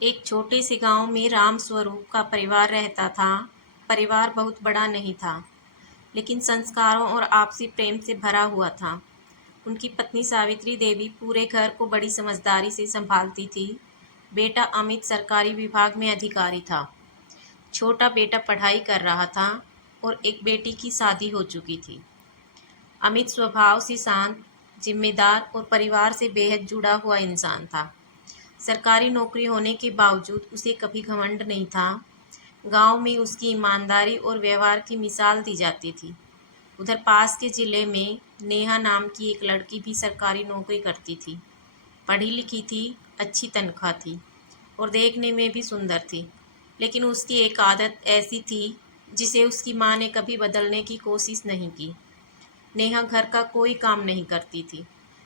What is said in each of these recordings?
एक छोटे से गांव में राम स्वरूप का परिवार रहता था। परिवार बहुत बड़ा नहीं था, लेकिन संस्कारों और आपसी प्रेम से भरा हुआ था। उनकी पत्नी सावित्री देवी पूरे घर को बड़ी समझदारी से संभालती थी। बेटा अमित सरकारी विभाग में अधिकारी था। छोटा बेटा पढ़ाई कर रहा था और एक बेटी की शादी हो चुकी थी। अमित स्वभाव से शांत, जिम्मेदार और परिवार से बेहद जुड़ा हुआ इंसान था। सरकारी नौकरी होने के बावजूद उसे कभी घमंड नहीं था। गांव में उसकी ईमानदारी और व्यवहार की मिसाल दी जाती थी। उधर पास के जिले में नेहा नाम की एक लड़की भी सरकारी नौकरी करती थी। पढ़ी लिखी थी, अच्छी तनख्वाह थी और देखने में भी सुंदर थी। लेकिन उसकी एक आदत ऐसी थी जिसे उसकी माँ ने कभी बदलने की कोशिश नहीं की। नेहा घर का कोई काम नहीं करती थी।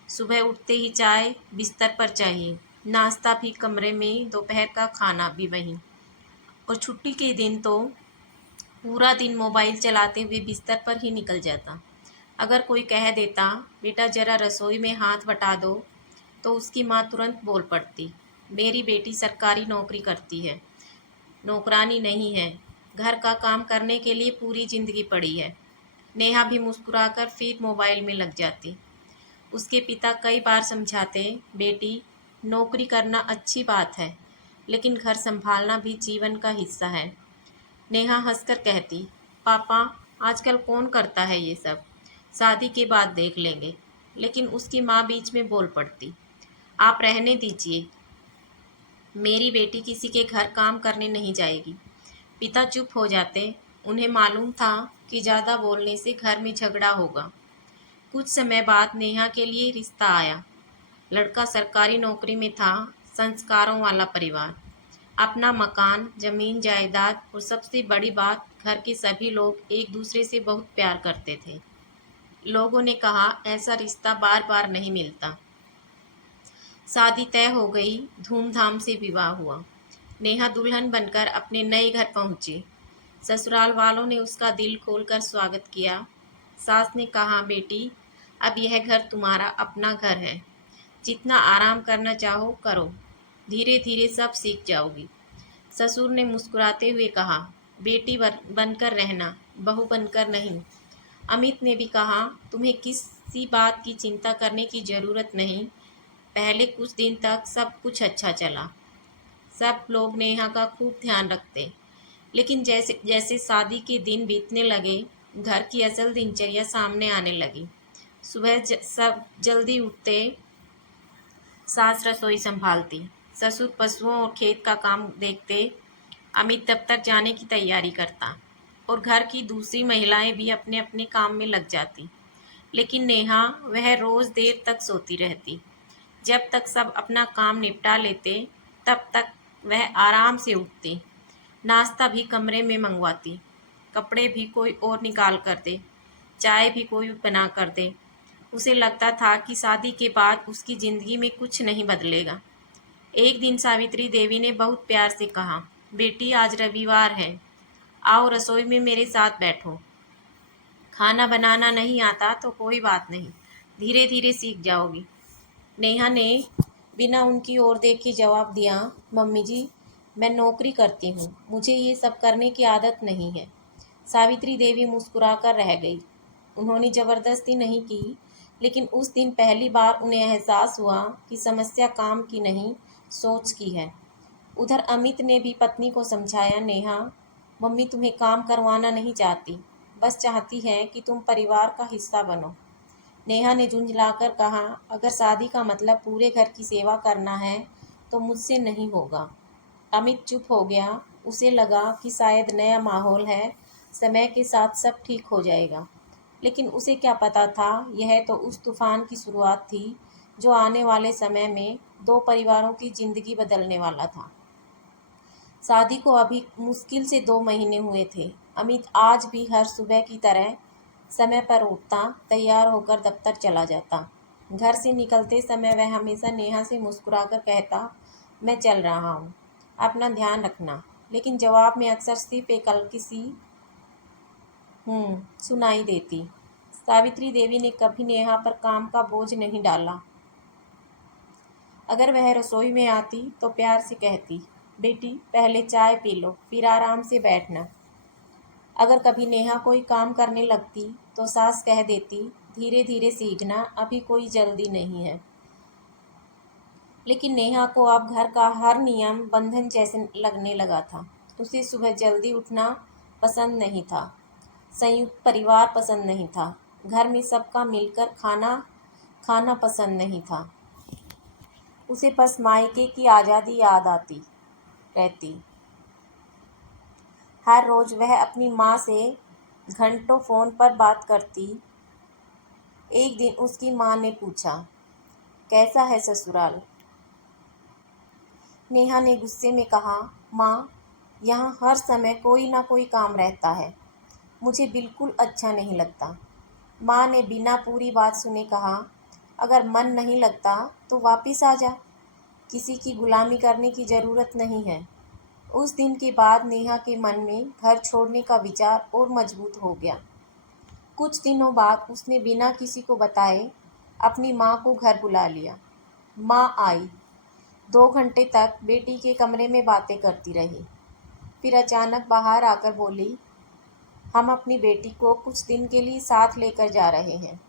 सुबह उठते ही चाय बिस्तर पर चाहिए, नाश्ता भी कमरे में, दोपहर का खाना भी वहीं। और छुट्टी के दिन तो पूरा दिन मोबाइल चलाते हुए बिस्तर पर ही निकल जाता। अगर कोई कह देता, बेटा जरा रसोई में हाथ बटा दो, तो उसकी माँ तुरंत बोल पड़ती, मेरी बेटी सरकारी नौकरी करती है, नौकरानी नहीं है। घर का काम करने के लिए पूरी जिंदगी पड़ी है। नेहा भी मुस्कुराकर फिर मोबाइल में लग जाती। उसके पिता कई बार समझाते, बेटी नौकरी करना अच्छी बात है, लेकिन घर संभालना भी जीवन का हिस्सा है। नेहा हंसकर कहती, पापा आजकल कौन करता है ये सब, शादी के बाद देख लेंगे। लेकिन उसकी माँ बीच में बोल पड़ती, आप रहने दीजिए, मेरी बेटी किसी के घर काम करने नहीं जाएगी। पिता चुप हो जाते। उन्हें मालूम था कि ज़्यादा बोलने से घर में झगड़ा होगा। कुछ समय बाद नेहा के लिए रिश्ता आया। लड़का सरकारी नौकरी में था, संस्कारों वाला परिवार, अपना मकान, जमीन जायदाद और सबसे बड़ी बात, घर के सभी लोग एक दूसरे से बहुत प्यार करते थे। लोगों ने कहा ऐसा रिश्ता बार बार नहीं मिलता। शादी तय हो गई, धूमधाम से विवाह हुआ। नेहा दुल्हन बनकर अपने नए घर पहुंची। ससुराल वालों ने उसका दिल खोलकर स्वागत किया। सास ने कहा, बेटी अब यह घर तुम्हारा अपना घर है, जितना आराम करना चाहो करो, धीरे धीरे सब सीख जाओगी। ससुर ने मुस्कुराते हुए कहा, बेटी बनकर रहना, बहू बनकर नहीं। अमित ने भी कहा, तुम्हें किसी बात की चिंता करने की ज़रूरत नहीं। पहले कुछ दिन तक सब कुछ अच्छा चला। सब लोग नेहा का खूब ध्यान रखते। लेकिन जैसे जैसे शादी के दिन बीतने लगे, घर की असल दिनचर्या सामने आने लगी। सुबह सब जल्दी उठते। सास रसोई संभालती, ससुर पशुओं और खेत का काम देखते, अमित दफ्तर जाने की तैयारी करता और घर की दूसरी महिलाएं भी अपने अपने काम में लग जाती। लेकिन नेहा, वह रोज़ देर तक सोती रहती। जब तक सब अपना काम निपटा लेते, तब तक वह आराम से उठती। नाश्ता भी कमरे में मंगवाती, कपड़े भी कोई और निकाल कर दे, चाय भी कोई बना कर दे। उसे लगता था कि शादी के बाद उसकी ज़िंदगी में कुछ नहीं बदलेगा। एक दिन सावित्री देवी ने बहुत प्यार से कहा, बेटी आज रविवार है, आओ रसोई में मेरे साथ बैठो। खाना बनाना नहीं आता तो कोई बात नहीं, धीरे धीरे सीख जाओगी। नेहा ने बिना उनकी ओर देखे जवाब दिया, मम्मी जी मैं नौकरी करती हूँ, मुझे ये सब करने की आदत नहीं है। सावित्री देवी मुस्कुराकर रह गई। उन्होंने ज़बरदस्ती नहीं की, लेकिन उस दिन पहली बार उन्हें एहसास हुआ कि समस्या काम की नहीं, सोच की है। उधर अमित ने भी पत्नी को समझाया, नेहा मम्मी तुम्हें काम करवाना नहीं चाहती, बस चाहती है कि तुम परिवार का हिस्सा बनो। नेहा ने झुंझलाकर कहा, अगर शादी का मतलब पूरे घर की सेवा करना है तो मुझसे नहीं होगा। अमित चुप हो गया। उसे लगा कि शायद नया माहौल है, समय के साथ सब ठीक हो जाएगा। लेकिन उसे क्या पता था, यह तो उस तूफान की शुरुआत थी जो आने वाले समय में दो परिवारों की जिंदगी बदलने वाला था। शादी को अभी मुश्किल से 2 महीने हुए थे। अमित आज भी हर सुबह की तरह समय पर उठता, तैयार होकर दफ्तर चला जाता। घर से निकलते समय वह हमेशा नेहा से मुस्कुराकर कहता, मैं चल रहा हूँ, अपना ध्यान रखना। लेकिन जवाब में अक्सर सिर्फ एक हल्की सी सुनाई देती। सावित्री देवी ने कभी नेहा पर काम का बोझ नहीं डाला। अगर वह रसोई में आती तो प्यार से कहती, बेटी पहले चाय पी लो, फिर आराम से बैठना। अगर कभी नेहा कोई काम करने लगती तो सास कह देती, धीरे धीरे सीखना, अभी कोई जल्दी नहीं है। लेकिन नेहा को अब घर का हर नियम बंधन जैसे लगने लगा था। उसे सुबह जल्दी उठना पसंद नहीं था, संयुक्त परिवार पसंद नहीं था, घर में सबका मिलकर खाना खाना पसंद नहीं था। उसे बस मायके की आज़ादी याद आती रहती। हर रोज़ वह अपनी माँ से घंटों फ़ोन पर बात करती। एक दिन उसकी माँ ने पूछा, कैसा है ससुराल? नेहा ने गुस्से में कहा, माँ, यहाँ हर समय कोई ना कोई काम रहता है, मुझे बिल्कुल अच्छा नहीं लगता। माँ ने बिना पूरी बात सुने कहा, अगर मन नहीं लगता तो वापस आ जा, किसी की गुलामी करने की ज़रूरत नहीं है। उस दिन के बाद नेहा के मन में घर छोड़ने का विचार और मजबूत हो गया। कुछ दिनों बाद उसने बिना किसी को बताए अपनी माँ को घर बुला लिया। माँ आई, 2 घंटे तक बेटी के कमरे में बातें करती रही। फिर अचानक बाहर आकर बोली, हम अपनी बेटी को कुछ दिन के लिए साथ लेकर जा रहे हैं।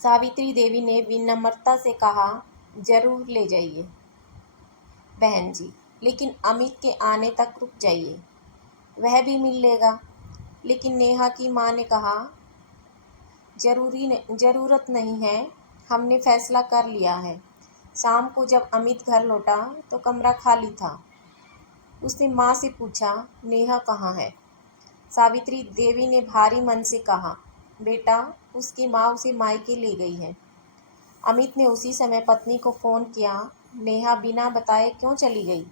सावित्री देवी ने विनम्रता से कहा, जरूर ले जाइए बहन जी, लेकिन अमित के आने तक रुक जाइए, वह भी मिल लेगा। लेकिन नेहा की माँ ने कहा, ज़रूरत नहीं है, हमने फैसला कर लिया है। शाम को जब अमित घर लौटा तो कमरा खाली था। उसने माँ से पूछा, नेहा कहाँ है? सावित्री देवी ने भारी मन से कहा, बेटा, उसकी माँ उसे मायके ले गई है। अमित ने उसी समय पत्नी को फ़ोन किया, नेहा बिना बताए क्यों चली गई?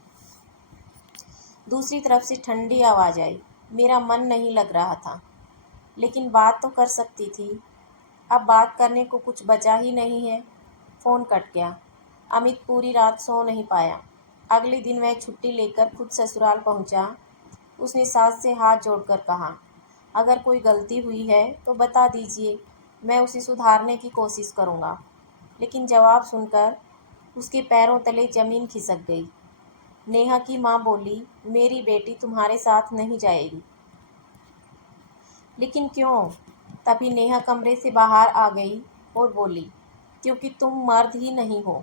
दूसरी तरफ से ठंडी आवाज़ आई, मेरा मन नहीं लग रहा था, लेकिन बात तो कर सकती थी। अब बात करने को कुछ बचा ही नहीं है। फ़ोन कट गया। अमित पूरी रात सो नहीं पाया। अगले दिन वह छुट्टी लेकर खुद ससुराल पहुंचा। उसने सास से हाथ जोड़कर कहा, अगर कोई गलती हुई है तो बता दीजिए, मैं उसे सुधारने की कोशिश करूंगा। लेकिन जवाब सुनकर उसके पैरों तले ज़मीन खिसक गई। नेहा की माँ बोली, मेरी बेटी तुम्हारे साथ नहीं जाएगी। लेकिन क्यों? तभी नेहा कमरे से बाहर आ गई और बोली, क्योंकि तुम मर्द ही नहीं हो।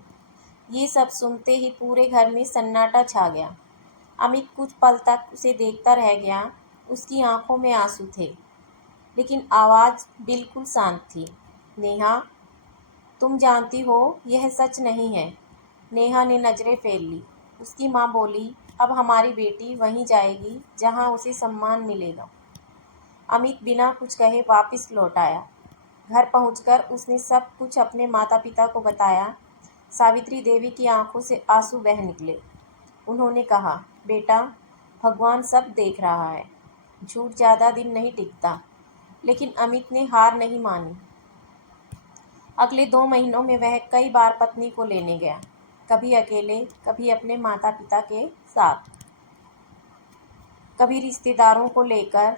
ये सब सुनते ही पूरे घर में सन्नाटा छा गया। अमित कुछ पल तक उसे देखता रह गया। उसकी आंखों में आंसू थे, लेकिन आवाज़ बिल्कुल शांत थी। नेहा, तुम जानती हो यह सच नहीं है। नेहा ने नज़रें फेर ली। उसकी माँ बोली, अब हमारी बेटी वहीं जाएगी जहाँ उसे सम्मान मिलेगा। अमित बिना कुछ कहे वापस लौट आया। घर पहुंचकर उसने सब कुछ अपने माता पिता को बताया। सावित्री देवी की आंखों से आंसू बह निकले। उन्होंने कहा, बेटा, भगवान सब देख रहा है, झूठ ज़्यादा दिन नहीं टिकता। लेकिन अमित ने हार नहीं मानी। अगले 2 महीनों में वह कई बार पत्नी को लेने गया, कभी अकेले, कभी अपने माता पिता के साथ, कभी रिश्तेदारों को लेकर।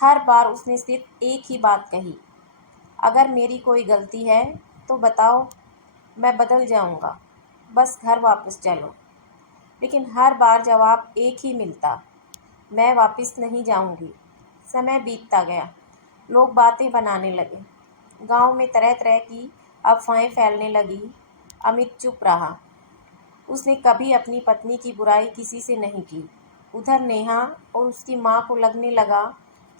हर बार उसने सिर्फ एक ही बात कही, अगर मेरी कोई गलती है तो बताओ, मैं बदल जाऊंगा, बस घर वापस चलो। लेकिन हर बार जवाब एक ही मिलता, मैं वापस नहीं जाऊंगी। समय बीतता गया, लोग बातें बनाने लगे, गांव में तरह तरह की अफवाहें फैलने लगी। अमित चुप रहा। उसने कभी अपनी पत्नी की बुराई किसी से नहीं की। उधर नेहा और उसकी माँ को लगने लगा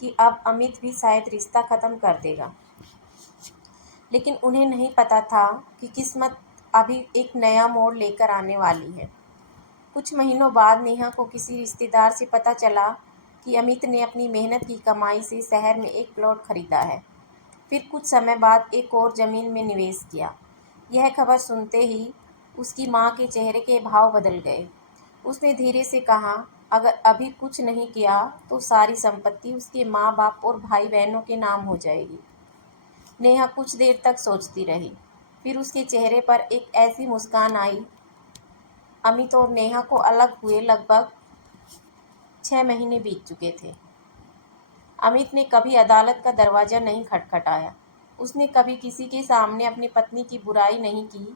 कि अब अमित भी शायद रिश्ता ख़त्म कर देगा। लेकिन उन्हें नहीं पता था कि किस्मत अभी एक नया मोड़ लेकर आने वाली है। कुछ महीनों बाद नेहा को किसी रिश्तेदार से पता चला कि अमित ने अपनी मेहनत की कमाई से शहर में एक प्लॉट खरीदा है। फिर कुछ समय बाद एक और ज़मीन में निवेश किया। यह खबर सुनते ही उसकी माँ के चेहरे के भाव बदल गए। उसने धीरे से कहा, अगर अभी कुछ नहीं किया तो सारी संपत्ति उसके माँ बाप और भाई बहनों के नाम हो जाएगी। नेहा कुछ देर तक सोचती रही, फिर उसके चेहरे पर एक ऐसी मुस्कान आई। अमित और नेहा को अलग हुए लगभग 6 महीने बीत चुके थे। अमित ने कभी अदालत का दरवाज़ा नहीं खटखटाया। उसने कभी किसी के सामने अपनी पत्नी की बुराई नहीं की।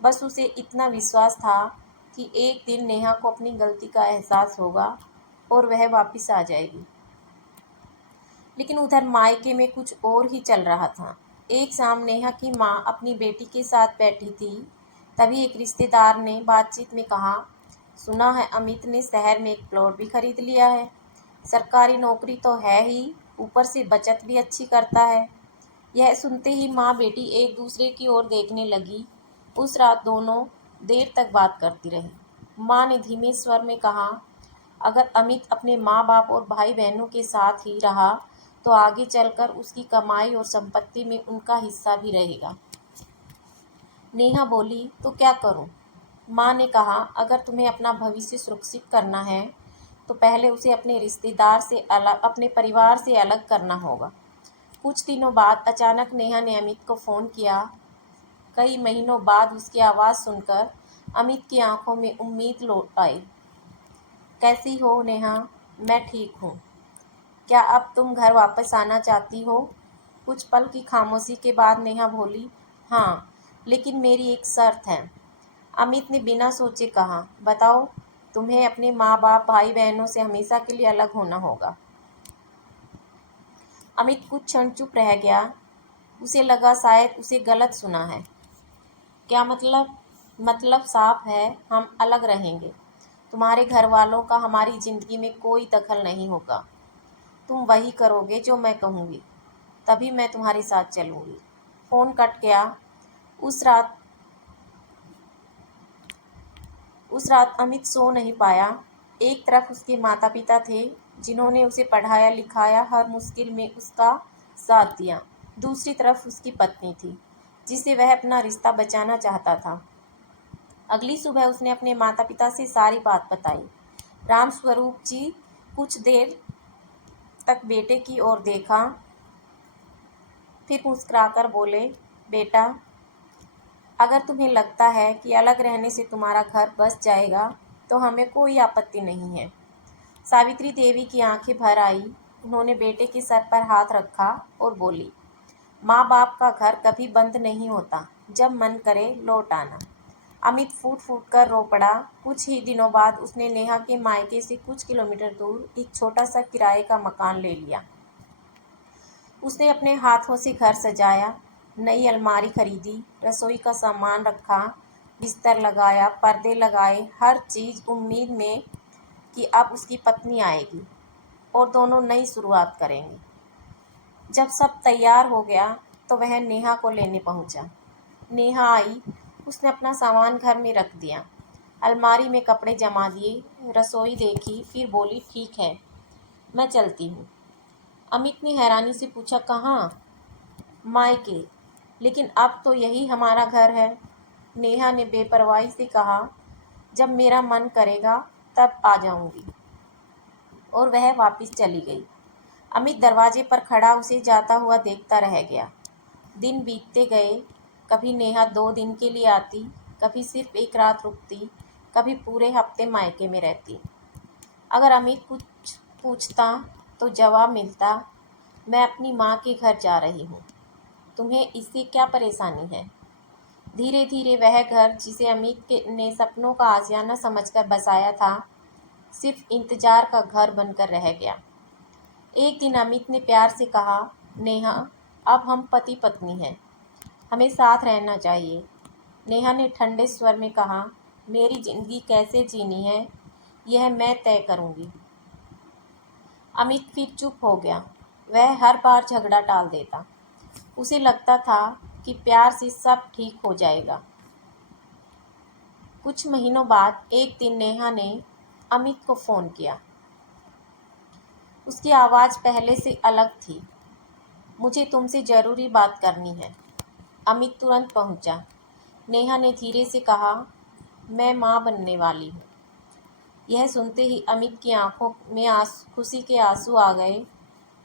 बस उसे इतना विश्वास था कि एक दिन नेहा को अपनी गलती का एहसास होगा और वह वापस आ जाएगी। लेकिन उधर मायके में कुछ और ही चल रहा था। एक शाम नेहा की माँ अपनी बेटी के साथ बैठी थी। तभी एक रिश्तेदार ने बातचीत में कहा, सुना है अमित ने शहर में एक प्लॉट भी खरीद लिया है। सरकारी नौकरी तो है ही, ऊपर से बचत भी अच्छी करता है। यह सुनते ही माँ बेटी एक दूसरे की ओर देखने लगी। उस रात दोनों देर तक बात करती रही। माँ ने धीमे स्वर में कहा, अगर अमित अपने माँ बाप और भाई बहनों के साथ ही रहा तो आगे चलकर उसकी कमाई और संपत्ति में उनका हिस्सा भी रहेगा। नेहा बोली, तो क्या करूं? माँ ने कहा, अगर तुम्हें अपना भविष्य सुरक्षित करना है तो पहले उसे अपने रिश्तेदार से अलग, अपने परिवार से अलग करना होगा। कुछ दिनों बाद अचानक नेहा ने अमित को फ़ोन किया। कई महीनों बाद उसकी आवाज़ सुनकर अमित की आंखों में उम्मीद लौट आई। कैसी हो नेहा? मैं ठीक हूँ। क्या अब तुम घर वापस आना चाहती हो? कुछ पल की खामोशी के बाद नेहा बोली, हाँ, लेकिन मेरी एक शर्त है। अमित ने बिना सोचे कहा, बताओ। तुम्हें अपने माँ बाप भाई बहनों से हमेशा के लिए अलग होना होगा। अमित कुछ क्षण चुप रह गया। उसे लगा शायद उसे गलत सुना है। क्या मतलब? मतलब साफ है, हम अलग रहेंगे। तुम्हारे घर वालों का हमारी ज़िंदगी में कोई दखल नहीं होगा। तुम वही करोगे जो मैं कहूँगी, तभी मैं तुम्हारे साथ चलूँगी। फ़ोन कट गया। उस रात अमित सो नहीं पाया। एक तरफ उसके माता पिता थे जिन्होंने उसे पढ़ाया लिखाया, हर मुश्किल में उसका साथ दिया। दूसरी तरफ उसकी पत्नी थी जिसे वह अपना रिश्ता बचाना चाहता था। अगली सुबह उसने अपने माता पिता से सारी बात बताई। रामस्वरूप जी कुछ देर तक बेटे की ओर देखा, फिर मुस्कुराकर बोले, बेटा, अगर तुम्हें लगता है कि अलग रहने से तुम्हारा घर बस जाएगा तो हमें कोई आपत्ति नहीं है। सावित्री देवी की आंखें भर आई। उन्होंने बेटे के सर पर हाथ रखा और बोली, माँ बाप का घर कभी बंद नहीं होता, जब मन करे लौट आना। अमित फूट फूट कर रो पड़ा। कुछ ही दिनों बाद उसने नेहा के मायके से कुछ किलोमीटर दूर एक छोटा सा किराए का मकान ले लिया। उसने अपने हाथों से घर सजाया, नई अलमारी खरीदी, रसोई का सामान रखा, बिस्तर लगाया, पर्दे लगाए, हर चीज़ उम्मीद में कि अब उसकी पत्नी आएगी और दोनों नई शुरुआत करेंगे। जब सब तैयार हो गया तो वह नेहा को लेने पहुंचा। नेहा आई। उसने अपना सामान घर में रख दिया, अलमारी में कपड़े जमा दिए, रसोई देखी, फिर बोली, ठीक है, मैं चलती हूँ। अमित ने हैरानी से पूछा, कहाँ? मायके। लेकिन अब तो यही हमारा घर है। नेहा ने बेपरवाही से कहा, जब मेरा मन करेगा तब आ जाऊंगी। और वह वापस चली गई। अमित दरवाजे पर खड़ा उसे जाता हुआ देखता रह गया। दिन बीतते गए। कभी नेहा 2 दिन के लिए आती, कभी सिर्फ एक रात रुकती, कभी पूरे हफ्ते मायके में रहती। अगर अमित कुछ पूछता तो जवाब मिलता, मैं अपनी माँ के घर जा रही हूँ। तुम्हें इससे क्या परेशानी है? धीरे धीरे वह घर जिसे ने सपनों का आशियाना समझकर बसाया था, सिर्फ इंतजार का घर बनकर रह गया। एक दिन अमित ने प्यार से कहा, नेहा, अब हम पति पत्नी हैं, हमें साथ रहना चाहिए। नेहा ने ठंडे स्वर में कहा, मेरी जिंदगी कैसे जीनी है यह मैं तय करूंगी। अमित फिर चुप हो गया। वह हर बार झगड़ा टाल देता। उसे लगता था कि प्यार से सब ठीक हो जाएगा। कुछ महीनों बाद एक दिन नेहा ने अमित को फ़ोन किया। उसकी आवाज़ पहले से अलग थी। मुझे तुमसे ज़रूरी बात करनी है। अमित तुरंत पहुंचा। नेहा ने धीरे से कहा, मैं माँ बनने वाली हूँ। यह सुनते ही अमित की आंखों में खुशी के आंसू आ गए।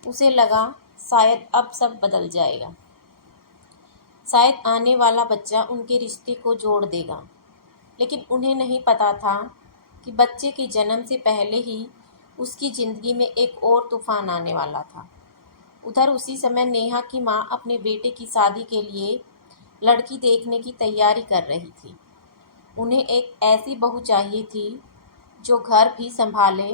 उसे लगा शायद अब सब बदल जाएगा, शायद आने वाला बच्चा उनके रिश्ते को जोड़ देगा। लेकिन उन्हें नहीं पता था कि बच्चे के जन्म से पहले ही उसकी ज़िंदगी में एक और तूफान आने वाला था। उधर उसी समय नेहा की माँ अपने बेटे की शादी के लिए लड़की देखने की तैयारी कर रही थी। उन्हें एक ऐसी बहू चाहिए थी जो घर भी संभाले,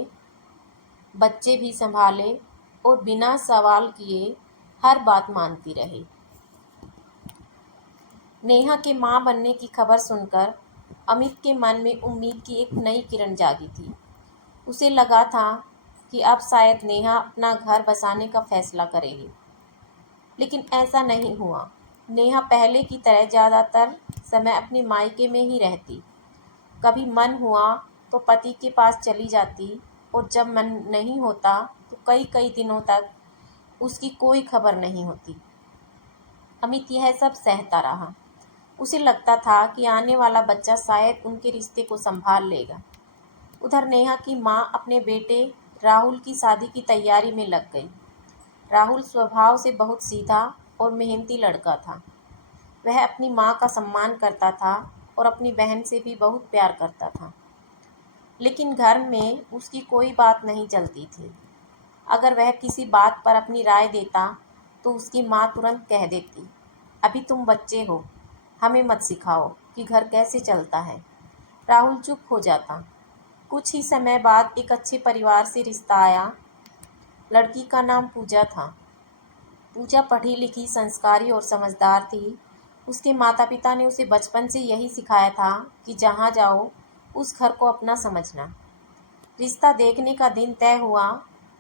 बच्चे भी संभाले और बिना सवाल किए हर बात मानती रहे। नेहा के मां बनने की खबर सुनकर अमित के मन में उम्मीद की एक नई किरण जागी थी। उसे लगा था कि अब शायद नेहा अपना घर बसाने का फैसला करेगी, लेकिन ऐसा नहीं हुआ। नेहा पहले की तरह ज़्यादातर समय अपने मायके में ही रहती। कभी मन हुआ तो पति के पास चली जाती और जब मन नहीं होता तो कई कई दिनों तक उसकी कोई खबर नहीं होती। अमित यह सब सहता रहा। उसे लगता था कि आने वाला बच्चा शायद उनके रिश्ते को संभाल लेगा। उधर नेहा की माँ अपने बेटे राहुल की शादी की तैयारी में लग गई। राहुल स्वभाव से बहुत सीधा और मेहनती लड़का था। वह अपनी माँ का सम्मान करता था और अपनी बहन से भी बहुत प्यार करता था, लेकिन घर में उसकी कोई बात नहीं चलती थी। अगर वह किसी बात पर अपनी राय देता तो उसकी माँ तुरंत कह देती, अभी तुम बच्चे हो, हमें मत सिखाओ कि घर कैसे चलता है। राहुल चुप हो जाता। कुछ ही समय बाद एक अच्छे परिवार से रिश्ता आया। लड़की का नाम पूजा था। पूजा पढ़ी लिखी, संस्कारी और समझदार थी। उसके माता पिता ने उसे बचपन से यही सिखाया था कि जहाँ जाओ उस घर को अपना समझना। रिश्ता देखने का दिन तय हुआ।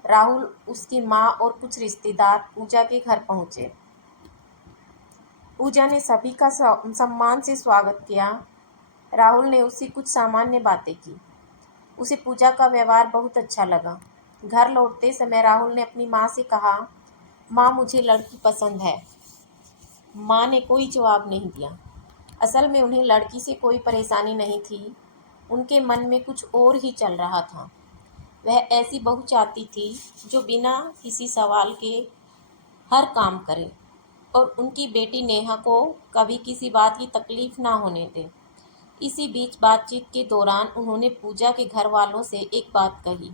राहुल, उसकी माँ और कुछ रिश्तेदार पूजा के घर पहुँचे। पूजा ने सभी का सम्मान से स्वागत किया। राहुल ने उससे कुछ सामान्य बातें की। उसे पूजा का व्यवहार बहुत अच्छा लगा। घर लौटते समय राहुल ने अपनी माँ से कहा, माँ मुझे लड़की पसंद है। माँ ने कोई जवाब नहीं दिया। असल में उन्हें लड़की से कोई परेशानी नहीं थी, उनके मन में कुछ और ही चल रहा था। वह ऐसी बहू चाहती थी जो बिना किसी सवाल के हर काम करे और उनकी बेटी नेहा को कभी किसी बात की तकलीफ ना होने दे। इसी बीच बातचीत के दौरान उन्होंने पूजा के घर वालों से एक बात कही,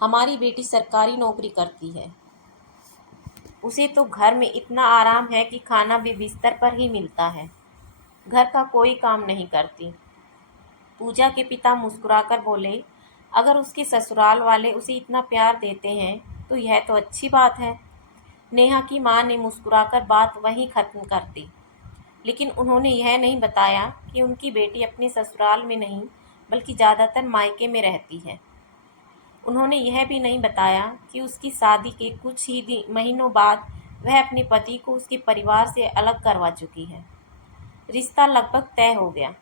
हमारी बेटी सरकारी नौकरी करती है, उसे तो घर में इतना आराम है कि खाना भी बिस्तर पर ही मिलता है, घर का कोई काम नहीं करती। पूजा के पिता मुस्कुराकर बोले, अगर उसके ससुराल वाले उसे इतना प्यार देते हैं तो यह तो अच्छी बात है। नेहा की माँ ने मुस्कुराकर बात वहीं खत्म कर दी, लेकिन उन्होंने यह नहीं बताया कि उनकी बेटी अपने ससुराल में नहीं बल्कि ज़्यादातर मायके में रहती है। उन्होंने यह भी नहीं बताया कि उसकी शादी के कुछ ही महीनों बाद वह अपने पति को उसके परिवार से अलग करवा चुकी है। रिश्ता लगभग तय हो गया,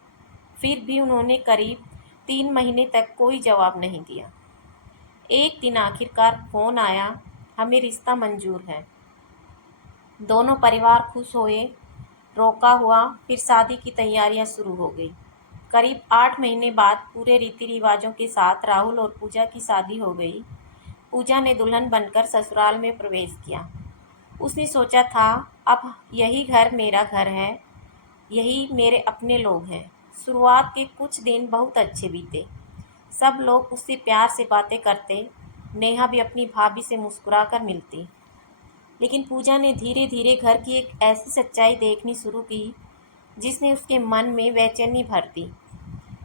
फिर भी उन्होंने करीब 3 महीने तक कोई जवाब नहीं दिया। एक दिन आखिरकार फ़ोन आया, हमें रिश्ता मंजूर है। दोनों परिवार खुश हुए। रोका हुआ फिर शादी की तैयारियां शुरू हो गई। करीब 8 महीने बाद पूरे रीति रिवाजों के साथ राहुल और पूजा की शादी हो गई। पूजा ने दुल्हन बनकर ससुराल में प्रवेश किया। उसने सोचा था, अब यही घर मेरा घर है, यही मेरे अपने लोग हैं। शुरुआत के कुछ दिन बहुत अच्छे बीते। सब लोग उससे प्यार से बातें करते। नेहा भी अपनी भाभी से मुस्कुराकर मिलती। लेकिन पूजा ने धीरे धीरे घर की एक ऐसी सच्चाई देखनी शुरू की जिसने उसके मन में बेचैनी भर दी।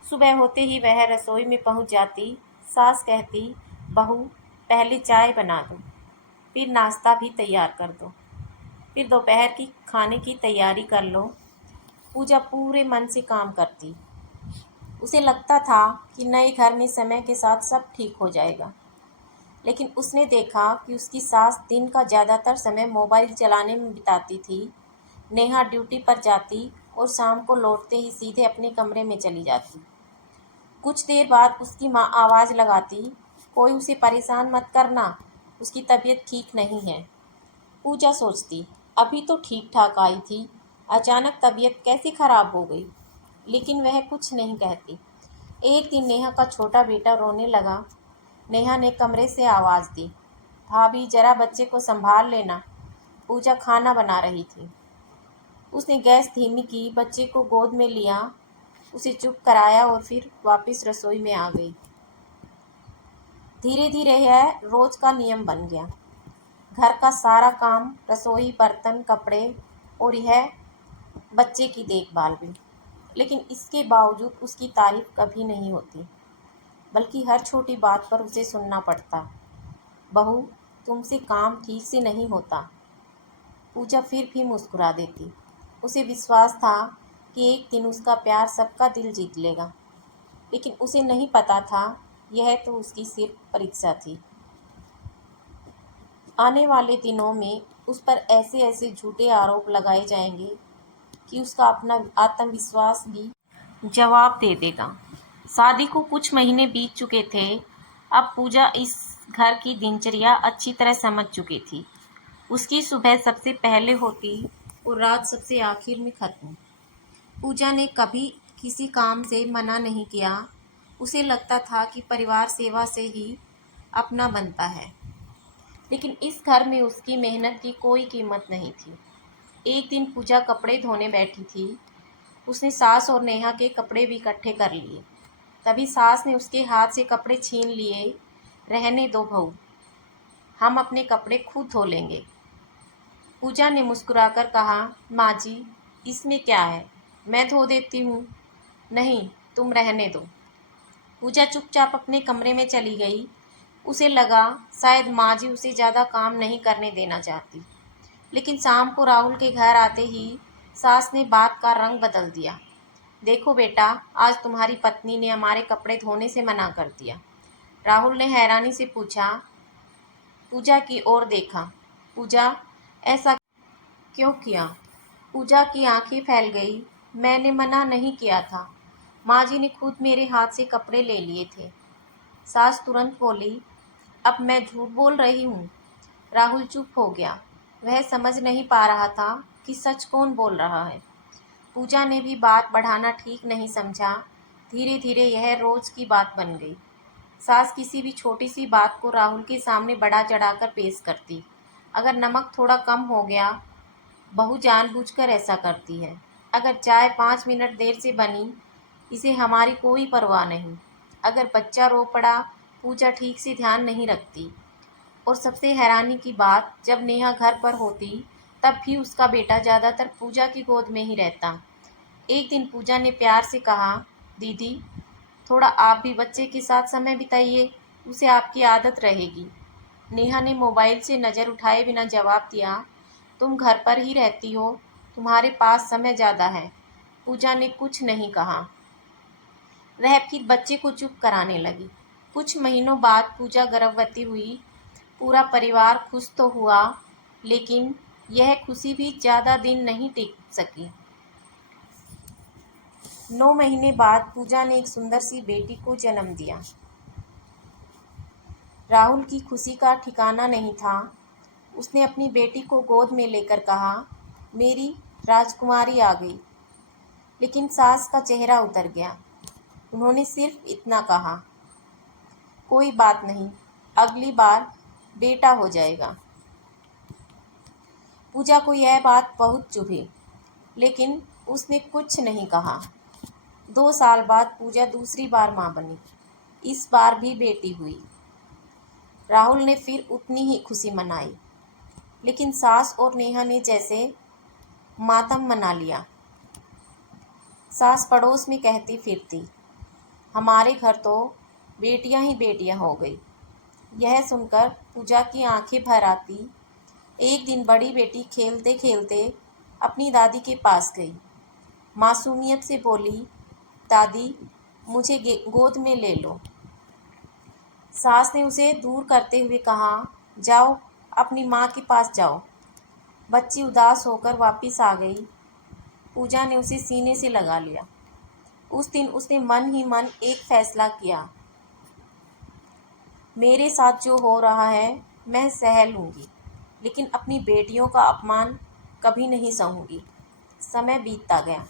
सुबह होते ही वह रसोई में पहुंच जाती। सास कहती, बहू पहले चाय बना दो, फिर नाश्ता भी तैयार कर दो, फिर दोपहर की खाने की तैयारी कर लो। पूजा पूरे मन से काम करती। उसे लगता था कि नए घर में समय के साथ सब ठीक हो जाएगा, लेकिन उसने देखा कि उसकी सास दिन का ज़्यादातर समय मोबाइल चलाने में बिताती थी। नेहा ड्यूटी पर जाती और शाम को लौटते ही सीधे अपने कमरे में चली जाती। कुछ देर बाद उसकी माँ आवाज़ लगाती, कोई उसे परेशान मत करना, उसकी तबीयत ठीक नहीं है। पूजा सोचती, अभी तो ठीक ठाक आई थी, अचानक तबीयत कैसे खराब हो गई। लेकिन वह कुछ नहीं कहती। एक दिन नेहा का छोटा बेटा रोने लगा। नेहा ने कमरे से आवाज़ दी, भाभी जरा बच्चे को संभाल लेना। पूजा खाना बना रही थी। उसने गैस धीमी की, बच्चे को गोद में लिया, उसे चुप कराया और फिर वापस रसोई में आ गई। धीरे धीरे यह रोज का नियम बन गया। घर का सारा काम, रसोई, बर्तन, कपड़े और यह बच्चे की देखभाल भी। लेकिन इसके बावजूद उसकी तारीफ कभी नहीं होती, बल्कि हर छोटी बात पर उसे सुनना पड़ता। बहू, तुमसे काम ठीक से नहीं होता। पूजा फिर भी मुस्कुरा देती। उसे विश्वास था कि एक दिन उसका प्यार सबका दिल जीत लेगा, लेकिन उसे नहीं पता था यह तो उसकी सिर्फ परीक्षा थी। आने वाले दिनों में उस पर ऐसे ऐसे झूठे आरोप लगाए जाएंगे कि उसका अपना आत्मविश्वास भी जवाब दे देगा। शादी को कुछ महीने बीत चुके थे। अब पूजा इस घर की दिनचर्या अच्छी तरह समझ चुकी थी। उसकी सुबह सबसे पहले होती और रात सबसे आखिर में खत्म। पूजा ने कभी किसी काम से मना नहीं किया। उसे लगता था कि परिवार सेवा से ही अपना बनता है, लेकिन इस घर में उसकी मेहनत की कोई कीमत नहीं थी। एक दिन पूजा कपड़े धोने बैठी थी। उसने सास और नेहा के कपड़े भी इकट्ठे कर लिए। तभी सास ने उसके हाथ से कपड़े छीन लिए। रहने दो बहू, हम अपने कपड़े खुद धो लेंगे। पूजा ने मुस्कुराकर कहा, माँ जी, इसमें क्या है, मैं धो देती हूँ। नहीं, तुम रहने दो। पूजा चुपचाप अपने कमरे में चली गई। उसे लगा शायद माँ जी उसे ज़्यादा काम नहीं करने देना चाहती। लेकिन शाम को राहुल के घर आते ही सास ने बात का रंग बदल दिया। देखो बेटा, आज तुम्हारी पत्नी ने हमारे कपड़े धोने से मना कर दिया। राहुल ने हैरानी से पूछा। पूजा की ओर देखा। पूजा, ऐसा क्यों किया? पूजा की आंखें फैल गई। मैंने मना नहीं किया था। माँ जी ने खुद मेरे हाथ से कपड़े ले लिए थे। सास तुरंत बोली, अब मैं झूठ बोल रही हूँ? राहुल चुप हो गया। वह समझ नहीं पा रहा था कि सच कौन बोल रहा है। पूजा ने भी बात बढ़ाना ठीक नहीं समझा। धीरे धीरे यह रोज की बात बन गई। सास किसी भी छोटी सी बात को राहुल के सामने बढ़ा चढ़ाकर पेश करती। अगर नमक थोड़ा कम हो गया, बहू जानबूझकर ऐसा करती है। अगर चाय 5 मिनट देर से बनी, इसे हमारी कोई परवाह नहीं। अगर बच्चा रो पड़ा, पूजा ठीक से ध्यान नहीं रखती। और सबसे हैरानी की बात, जब नेहा घर पर होती तब भी उसका बेटा ज़्यादातर पूजा की गोद में ही रहता। एक दिन पूजा ने प्यार से कहा, दीदी, थोड़ा आप भी बच्चे के साथ समय बिताइए, उसे आपकी आदत रहेगी। नेहा ने मोबाइल से नज़र उठाए बिना जवाब दिया, तुम घर पर ही रहती हो, तुम्हारे पास समय ज़्यादा है। पूजा ने कुछ नहीं कहा। वह फिर बच्चे को चुप कराने लगी। कुछ महीनों बाद पूजा गर्भवती हुई। पूरा परिवार खुश तो हुआ, लेकिन यह खुशी भी ज़्यादा दिन नहीं टिक सकी। 9 महीने बाद पूजा ने एक सुंदर सी बेटी को जन्म दिया। राहुल की खुशी का ठिकाना नहीं था। उसने अपनी बेटी को गोद में लेकर कहा, मेरी राजकुमारी आ गई। लेकिन सास का चेहरा उतर गया। उन्होंने सिर्फ इतना कहा, कोई बात नहीं, अगली बार बेटा हो जाएगा। पूजा को यह बात बहुत चुभी, लेकिन उसने कुछ नहीं कहा। 2 साल बाद पूजा दूसरी बार मां बनी। इस बार भी बेटी हुई। राहुल ने फिर उतनी ही खुशी मनाई, लेकिन सास और नेहा ने जैसे मातम मना लिया। सास पड़ोस में कहती फिरती, हमारे घर तो बेटियां ही बेटियां हो गई। यह सुनकर पूजा की आंखें भर आती। एक दिन बड़ी बेटी खेलते खेलते अपनी दादी के पास गई। मासूमियत से बोली, दादी, मुझे गोद में ले लो। सास ने उसे दूर करते हुए कहा, जाओ, अपनी माँ के पास जाओ। बच्ची उदास होकर वापस आ गई। पूजा ने उसे सीने से लगा लिया। उस दिन उसने मन ही मन एक फैसला किया, मेरे साथ जो हो रहा है मैं सह लूँगी, लेकिन अपनी बेटियों का अपमान कभी नहीं सहूँगी। समय बीतता गया।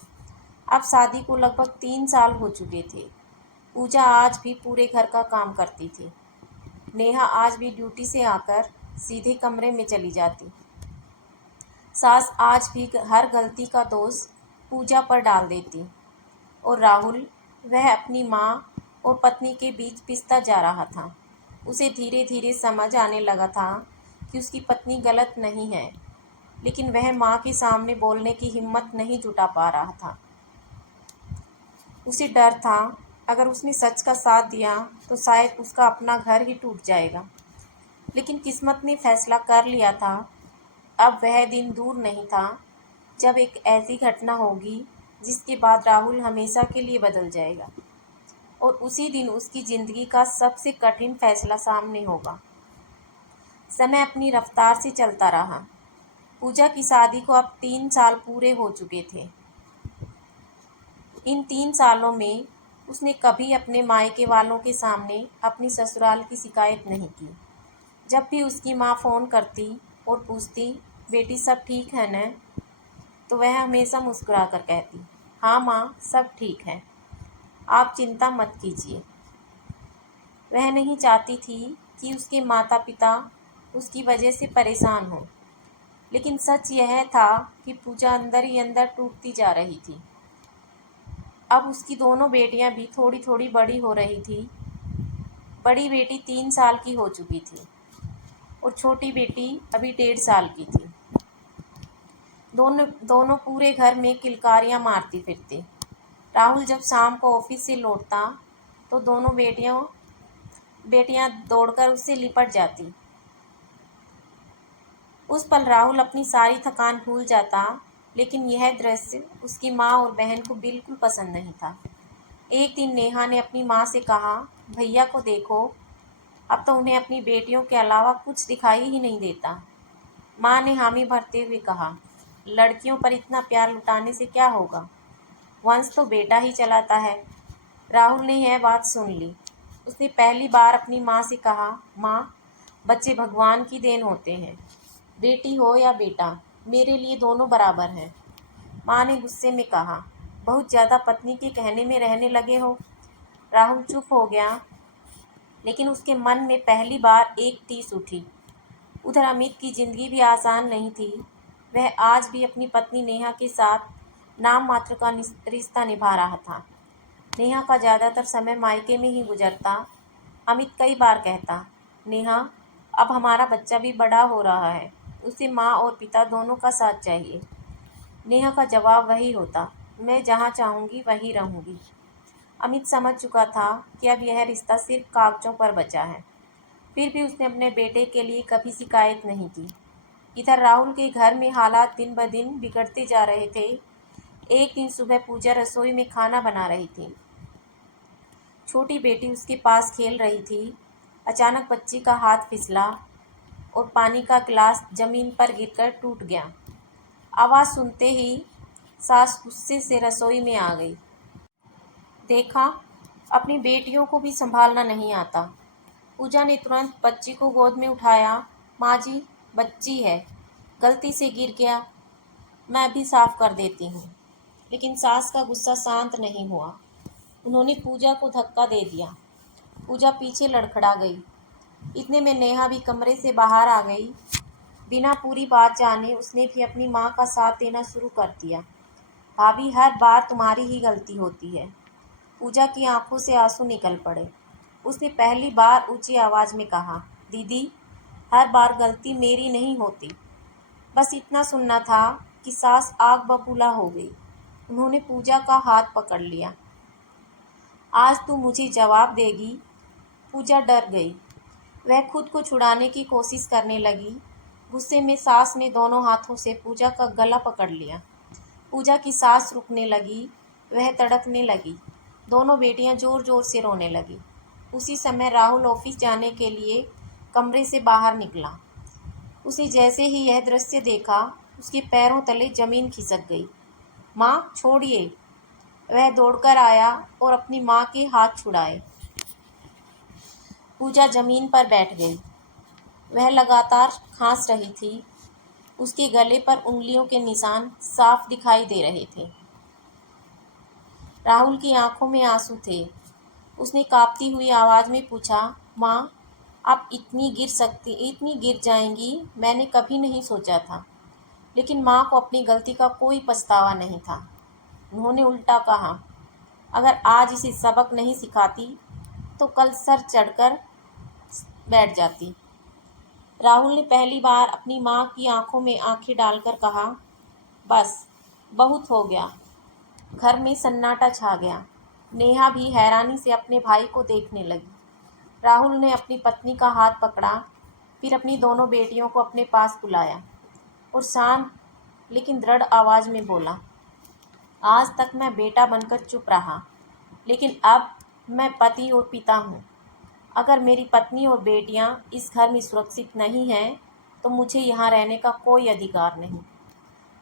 अब शादी को लगभग 3 साल हो चुके थे। पूजा आज भी पूरे घर का काम करती थी। नेहा आज भी ड्यूटी से आकर सीधे कमरे में चली जाती। सास आज भी हर गलती का दोष पूजा पर डाल देती। और राहुल, वह अपनी माँ और पत्नी के बीच पिसता जा रहा था। उसे धीरे धीरे समझ आने लगा था कि उसकी पत्नी गलत नहीं है, लेकिन वह माँ के सामने बोलने की हिम्मत नहीं जुटा पा रहा था। उसे डर था, अगर उसने सच का साथ दिया तो शायद उसका अपना घर ही टूट जाएगा। लेकिन किस्मत ने फैसला कर लिया था। अब वह दिन दूर नहीं था जब एक ऐसी घटना होगी जिसके बाद राहुल हमेशा के लिए बदल जाएगा, और उसी दिन उसकी ज़िंदगी का सबसे कठिन फैसला सामने होगा। समय अपनी रफ्तार से चलता रहा। पूजा की शादी को अब 3 साल पूरे हो चुके थे। इन 3 सालों में उसने कभी अपने मायके वालों के सामने अपनी ससुराल की शिकायत नहीं की। जब भी उसकी माँ फ़ोन करती और पूछती, बेटी सब ठीक है न, तो वह हमेशा मुस्कुरा कर कहती, हाँ माँ, सब ठीक है, आप चिंता मत कीजिए। वह नहीं चाहती थी कि उसके माता पिता उसकी वजह से परेशान हों। लेकिन सच यह था कि पूजा अंदर ही अंदर टूटती जा रही थी। अब उसकी दोनों बेटियां भी थोड़ी थोड़ी बड़ी हो रही थी। बड़ी बेटी 3 साल की हो चुकी थी और छोटी बेटी अभी 1.5 साल की थी। दोनों दोनों पूरे घर में किलकारियां मारती फिरती। राहुल जब शाम को ऑफिस से लौटता तो दोनों बेटियां दौड़कर उससे लिपट जाती। उस पल राहुल अपनी सारी थकान भूल जाता। लेकिन यह दृश्य उसकी माँ और बहन को बिल्कुल पसंद नहीं था। एक दिन नेहा ने अपनी माँ से कहा, भैया को देखो, अब तो उन्हें अपनी बेटियों के अलावा कुछ दिखाई ही नहीं देता। माँ ने हामी भरते हुए कहा, लड़कियों पर इतना प्यार लुटाने से क्या होगा, वंश तो बेटा ही चलाता है। राहुल ने यह बात सुन ली। उसने पहली बार अपनी माँ से कहा, माँ, बच्चे भगवान की देन होते हैं, बेटी हो या बेटा, मेरे लिए दोनों बराबर हैं। माँ ने गुस्से में कहा, बहुत ज़्यादा पत्नी के कहने में रहने लगे हो। राहुल चुप हो गया, लेकिन उसके मन में पहली बार एक टीस उठी। उधर अमित की ज़िंदगी भी आसान नहीं थी। वह आज भी अपनी पत्नी नेहा के साथ नाम मात्र का रिश्ता निभा रहा था। नेहा का ज़्यादातर समय मायके में ही गुजरता। अमित कई बार कहता, नेहा, अब हमारा बच्चा भी बड़ा हो रहा है, उसे माँ और पिता दोनों का साथ चाहिए। नेहा का जवाब वही होता, मैं जहाँ चाहूँगी वहीं रहूँगी। अमित समझ चुका था कि अब यह रिश्ता सिर्फ कागज़ों पर बचा है। फिर भी उसने अपने बेटे के लिए कभी शिकायत नहीं की। इधर राहुल के घर में हालात दिन ब दिन बिगड़ते जा रहे थे। एक दिन सुबह पूजा रसोई में खाना बना रही थी। छोटी बेटी उसके पास खेल रही थी। अचानक बच्ची का हाथ फिसला और पानी का गिलास जमीन पर गिरकर टूट गया। आवाज़ सुनते ही सास गुस्से से रसोई में आ गई। देखा, अपनी बेटियों को भी संभालना नहीं आता। पूजा ने तुरंत बच्ची को गोद में उठाया। माँ जी, बच्ची है, गलती से गिर गया, मैं भी साफ कर देती हूँ। लेकिन सास का गुस्सा शांत नहीं हुआ। उन्होंने पूजा को धक्का दे दिया। पूजा पीछे लड़खड़ा गई। इतने में नेहा भी कमरे से बाहर आ गई। बिना पूरी बात जाने उसने भी अपनी माँ का साथ देना शुरू कर दिया। भाभी, हर बार तुम्हारी ही गलती होती है। पूजा की आंखों से आंसू निकल पड़े। उसने पहली बार ऊंची आवाज़ में कहा, दीदी, हर बार गलती मेरी नहीं होती। बस इतना सुनना था कि सास आग बबूला हो गई। उन्होंने पूजा का हाथ पकड़ लिया। आज तू मुझे जवाब देगी। पूजा डर गई। वह खुद को छुड़ाने की कोशिश करने लगी। गुस्से में सास ने दोनों हाथों से पूजा का गला पकड़ लिया। पूजा की सांस रुकने लगी। वह तड़पने लगी। दोनों बेटियां जोर जोर से रोने लगी। उसी समय राहुल ऑफिस जाने के लिए कमरे से बाहर निकला। उसे जैसे ही यह दृश्य देखा, उसके पैरों तले जमीन खिसक गई। माँ, छोड़िए। वह दौड़कर आया और अपनी माँ के हाथ छुड़ाए। पूजा जमीन पर बैठ गई। वह लगातार खांस रही थी। उसके गले पर उंगलियों के निशान साफ दिखाई दे रहे थे। राहुल की आंखों में आंसू थे। उसने कांपती हुई आवाज़ में पूछा, माँ, आप इतनी गिर जाएंगी, मैंने कभी नहीं सोचा था। लेकिन माँ को अपनी गलती का कोई पछतावा नहीं था। उन्होंने उल्टा कहा, अगर आज इसे सबक नहीं सिखाती तो कल सर चढ़कर बैठ जाती। राहुल ने पहली बार अपनी माँ की आंखों में आंखें डालकर कहा, बस, बहुत हो गया। घर में सन्नाटा छा गया। नेहा भी हैरानी से अपने भाई को देखने लगी। राहुल ने अपनी पत्नी का हाथ पकड़ा, फिर अपनी दोनों बेटियों को अपने पास बुलाया और शांत लेकिन दृढ़ आवाज़ में बोला, आज तक मैं बेटा बनकर चुप रहा, लेकिन अब मैं पति और पिता हूँ। अगर मेरी पत्नी और बेटियाँ इस घर में सुरक्षित नहीं हैं, तो मुझे यहाँ रहने का कोई अधिकार नहीं।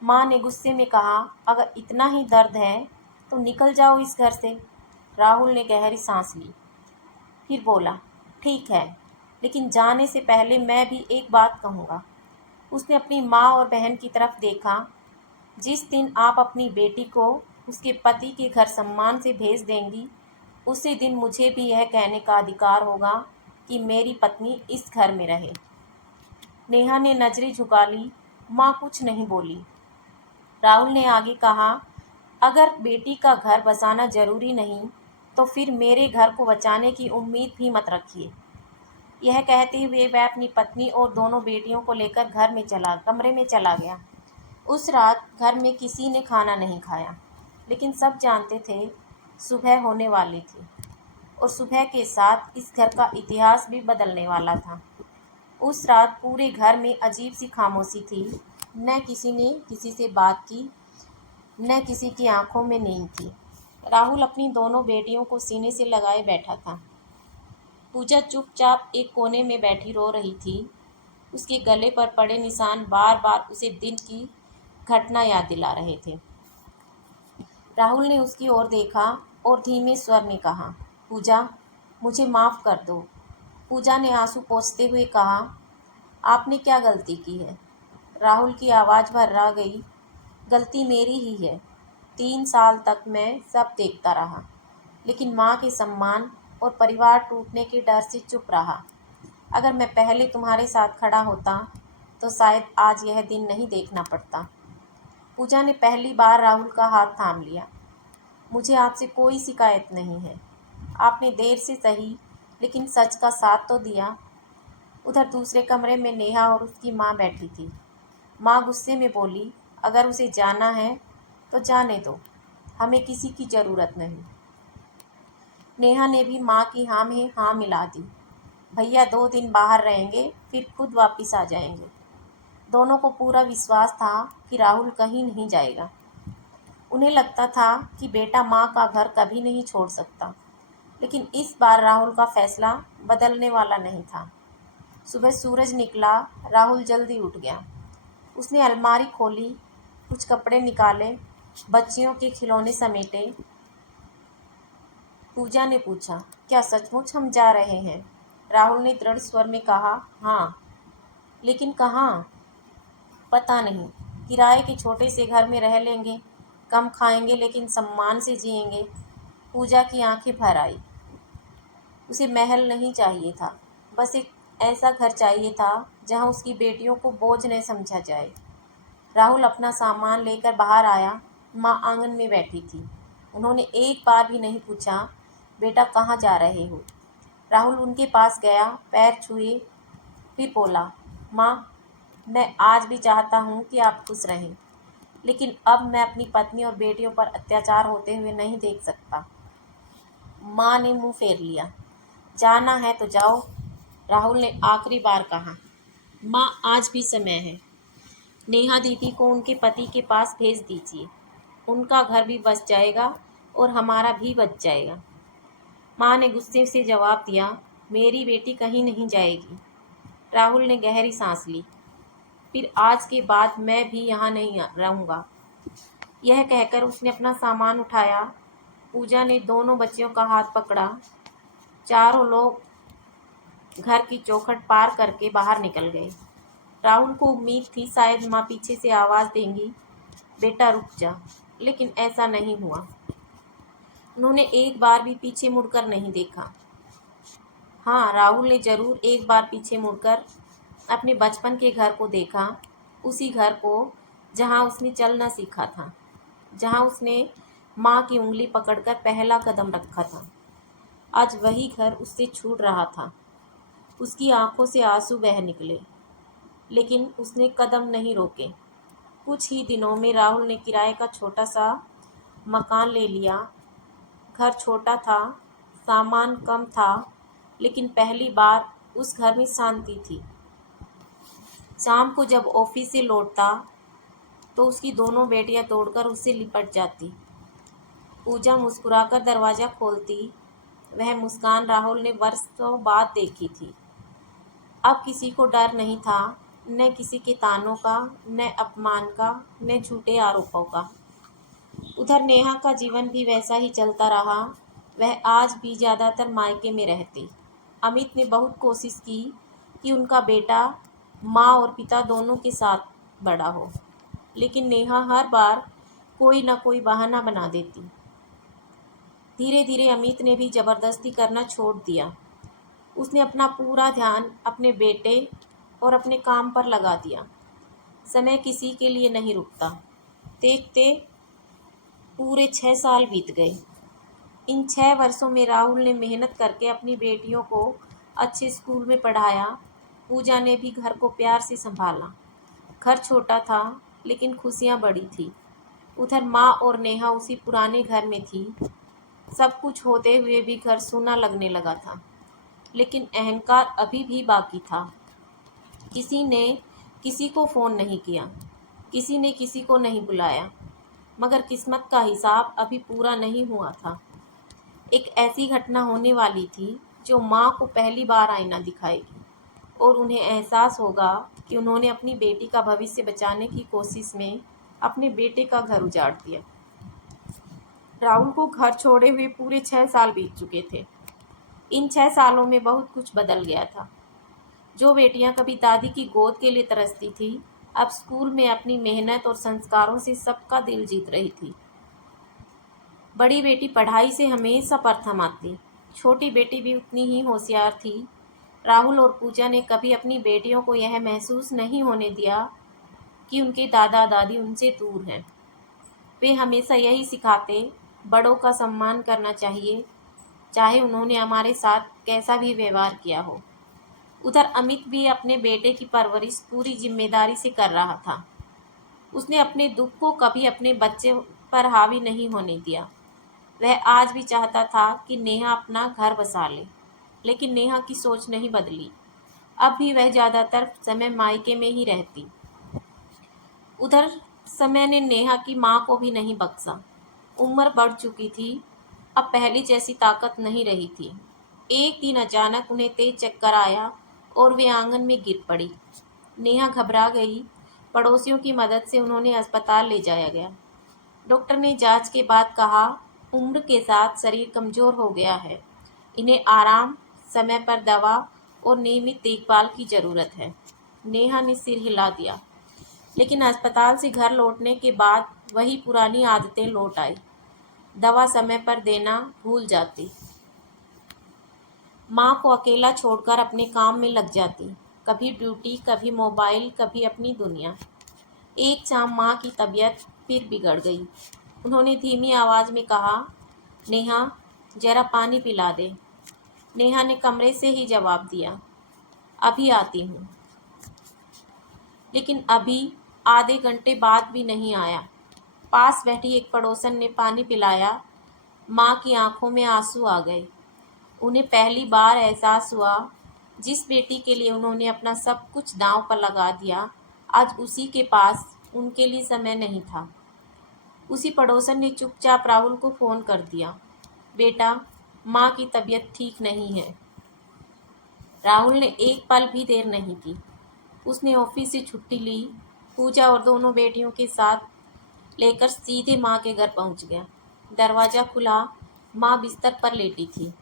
माँ ने गुस्से में कहा, अगर इतना ही दर्द है तो निकल जाओ इस घर से। राहुल ने गहरी सांस ली, फिर बोला, ठीक है, लेकिन जाने से पहले मैं भी एक बात कहूँगा। उसने अपनी माँ और बहन की तरफ देखा। जिस दिन आप अपनी बेटी को उसके पति के घर सम्मान से भेज देंगी, उसी दिन मुझे भी यह कहने का अधिकार होगा कि मेरी पत्नी इस घर में रहे। नेहा ने नजरें झुका ली। माँ कुछ नहीं बोली। राहुल ने आगे कहा, अगर बेटी का घर बसाना जरूरी नहीं, तो फिर मेरे घर को बचाने की उम्मीद भी मत रखिए। यह कहते हुए वह अपनी पत्नी और दोनों बेटियों को लेकर कमरे में चला गया। उस रात घर में किसी ने खाना नहीं खाया, लेकिन सब जानते थे सुबह होने वाली थी और सुबह के साथ इस घर का इतिहास भी बदलने वाला था। उस रात पूरे घर में अजीब सी खामोशी थी। न किसी ने किसी से बात की, न किसी की आंखों में नींद थी। राहुल अपनी दोनों बेटियों को सीने से लगाए बैठा था। पूजा चुपचाप एक कोने में बैठी रो रही थी। उसके गले पर पड़े निशान बार बार उसे दिन की घटना याद दिला रहे थे। राहुल ने उसकी ओर देखा और धीमे स्वर में कहा, पूजा, मुझे माफ़ कर दो। पूजा ने आंसू पोंछते हुए कहा, आपने क्या गलती की है? राहुल की आवाज़ भर्रा गई, गलती मेरी ही है। 3 साल तक मैं सब देखता रहा, लेकिन माँ के सम्मान और परिवार टूटने के डर से चुप रहा। अगर मैं पहले तुम्हारे साथ खड़ा होता तो शायद आज यह दिन नहीं देखना पड़ता। पूजा ने पहली बार राहुल का हाथ थाम लिया। मुझे आपसे कोई शिकायत नहीं है। आपने देर से सही, लेकिन सच का साथ तो दिया। उधर दूसरे कमरे में नेहा और उसकी माँ बैठी थी। माँ गुस्से में बोली, अगर उसे जाना है तो जाने दो, हमें किसी की ज़रूरत नहीं। नेहा ने भी माँ की हाँ में हाँ मिला दी। भैया 2 दिन बाहर रहेंगे, फिर खुद वापस आ जाएंगे। दोनों को पूरा विश्वास था कि राहुल कहीं नहीं जाएगा। उन्हें लगता था कि बेटा माँ का घर कभी नहीं छोड़ सकता, लेकिन इस बार राहुल का फैसला बदलने वाला नहीं था। सुबह सूरज निकला। राहुल जल्दी उठ गया। उसने अलमारी खोली, कुछ कपड़े निकाले, बच्चियों के खिलौने समेटे। पूजा ने पूछा, क्या सचमुच हम जा रहे हैं? राहुल ने दृढ़ स्वर में कहा, हाँ, लेकिन कहाँ? पता नहीं। किराए के छोटे से घर में रह लेंगे, कम खाएंगे लेकिन सम्मान से जिएंगे। पूजा की आंखें भर आई। उसे महल नहीं चाहिए था, बस एक ऐसा घर चाहिए था जहाँ उसकी बेटियों को बोझ न समझा जाए। राहुल अपना सामान लेकर बाहर आया। माँ आंगन में बैठी थी। उन्होंने एक बार भी नहीं पूछा, बेटा कहाँ जा रहे हो? राहुल उनके पास गया, पैर छुए, फिर बोला, माँ, मैं आज भी चाहता हूँ कि आप खुश रहें, लेकिन अब मैं अपनी पत्नी और बेटियों पर अत्याचार होते हुए नहीं देख सकता। माँ ने मुंह फेर लिया। जाना है तो जाओ, राहुल ने आखिरी बार कहा। माँ, आज भी समय है। नेहा दीदी को उनके पति के पास भेज दीजिए। उनका घर भी बच जाएगा और हमारा भी बच जाएगा। माँ ने गुस्से से जवाब दिया, मेरी बेटी कहीं नहीं जाएगी। राहुल ने गहरी सांस ली। फिर आज के बाद मैं भी यहाँ नहीं रहूँगा। यह कहकर उसने अपना सामान उठाया। पूजा ने दोनों बच्चियों का हाथ पकड़ा। चारों लोग घर की चौखट पार करके बाहर निकल गए। राहुल को उम्मीद थी शायद माँ पीछे से आवाज़ देंगी, बेटा रुक जा, लेकिन ऐसा नहीं हुआ। उन्होंने एक बार भी पीछे मुड़कर नहीं देखा। हाँ, राहुल ने ज़रूर एक बार पीछे मुड़कर अपने बचपन के घर को देखा, उसी घर को जहाँ उसने चलना सीखा था, जहाँ उसने माँ की उंगली पकड़कर पहला कदम रखा था। आज वही घर उससे छूट रहा था। उसकी आंखों से आंसू बह निकले, लेकिन उसने कदम नहीं रोके। कुछ ही दिनों में राहुल ने किराए का छोटा सा मकान ले लिया। घर छोटा था, सामान कम था, लेकिन पहली बार उस घर में शांति थी। शाम को जब ऑफिस से लौटता तो उसकी दोनों बेटियां दौड़कर उससे लिपट जाती। पूजा मुस्कुराकर दरवाज़ा खोलती। वह मुस्कान राहुल ने वर्षों बाद देखी थी। अब किसी को डर नहीं था, न किसी के तानों का, न अपमान का, न झूठे आरोपों का। उधर नेहा का जीवन भी वैसा ही चलता रहा। वह आज भी ज़्यादातर मायके में रहती। अमित ने बहुत कोशिश की कि उनका बेटा माँ और पिता दोनों के साथ बड़ा हो, लेकिन नेहा हर बार कोई न कोई बहाना बना देती। धीरे धीरे अमित ने भी ज़बरदस्ती करना छोड़ दिया। उसने अपना पूरा ध्यान अपने बेटे और अपने काम पर लगा दिया। समय किसी के लिए नहीं रुकता। देखते पूरे 6 साल बीत गए। इन 6 वर्षों में राहुल ने मेहनत करके अपनी बेटियों को अच्छे स्कूल में पढ़ाया। पूजा ने भी घर को प्यार से संभाला। घर छोटा था, लेकिन खुशियाँ बड़ी थी। उधर माँ और नेहा उसी पुराने घर में थी। सब कुछ होते हुए भी घर सूना लगने लगा था, लेकिन अहंकार अभी भी बाकी था। किसी ने किसी को फ़ोन नहीं किया, किसी ने किसी को नहीं बुलाया, मगर किस्मत का हिसाब अभी पूरा नहीं हुआ था। एक ऐसी घटना होने वाली थी जो माँ को पहली बार आईना दिखाएगी और उन्हें एहसास होगा कि उन्होंने अपनी बेटी का भविष्य बचाने की कोशिश में अपने बेटे का घर उजाड़ दिया। राहुल को घर छोड़े हुए पूरे 6 साल बीत चुके थे। इन 6 सालों में बहुत कुछ बदल गया था। जो बेटियां कभी दादी की गोद के लिए तरसती थी, अब स्कूल में अपनी मेहनत और संस्कारों से सबका दिल जीत रही थी। बड़ी बेटी पढ़ाई से हमेशा प्रथम आती, छोटी बेटी भी उतनी ही होशियार थी। राहुल और पूजा ने कभी अपनी बेटियों को यह महसूस नहीं होने दिया कि उनके दादा दादी उनसे दूर हैं। वे हमेशा यही सिखाते, बड़ों का सम्मान करना चाहिए, चाहे उन्होंने हमारे साथ कैसा भी व्यवहार किया हो। उधर अमित भी अपने बेटे की परवरिश पूरी जिम्मेदारी से कर रहा था। उसने अपने दुख को कभी अपने बच्चे पर हावी नहीं होने दिया। वह आज भी चाहता था कि नेहा अपना घर बसा ले, लेकिन नेहा की सोच नहीं बदली। अब भी वह ज़्यादातर समय मायके में ही रहती। उधर समय ने नेहा की माँ को भी नहीं बख्शा। उम्र बढ़ चुकी थी, अब पहले जैसी ताकत नहीं रही थी। एक दिन अचानक उन्हें तेज चक्कर आया और वे आंगन में गिर पड़ी। नेहा घबरा गई। पड़ोसियों की मदद से उन्होंने अस्पताल ले जाया गया। डॉक्टर ने जांच के बाद कहा, उम्र के साथ शरीर कमज़ोर हो गया है, इन्हें आराम, समय पर दवा और नियमित देखभाल की ज़रूरत है। नेहा ने सिर हिला दिया, लेकिन अस्पताल से घर लौटने के बाद वही पुरानी आदतें लौट आई। दवा समय पर देना भूल जाती, माँ को अकेला छोड़कर अपने काम में लग जाती, कभी ड्यूटी, कभी मोबाइल, कभी अपनी दुनिया। एक शाम माँ की तबीयत फिर बिगड़ गई। उन्होंने धीमी आवाज़ में कहा, नेहा, ज़रा पानी पिला दे। नेहा ने कमरे से ही जवाब दिया, अभी आती हूँ। लेकिन अभी आधे घंटे बाद भी नहीं आया। पास बैठी एक पड़ोसन ने पानी पिलाया। माँ की आंखों में आंसू आ गए। उन्हें पहली बार एहसास हुआ, जिस बेटी के लिए उन्होंने अपना सब कुछ दांव पर लगा दिया, आज उसी के पास उनके लिए समय नहीं था। उसी पड़ोसन ने चुपचाप राहुल को फ़ोन कर दिया, बेटा, माँ की तबीयत ठीक नहीं है। राहुल ने एक पल भी देर नहीं की। उसने ऑफिस से छुट्टी ली, पूजा और दोनों बेटियों के साथ लेकर सीधे माँ के घर पहुँच गया। दरवाज़ा खुला, माँ बिस्तर पर लेटी थी।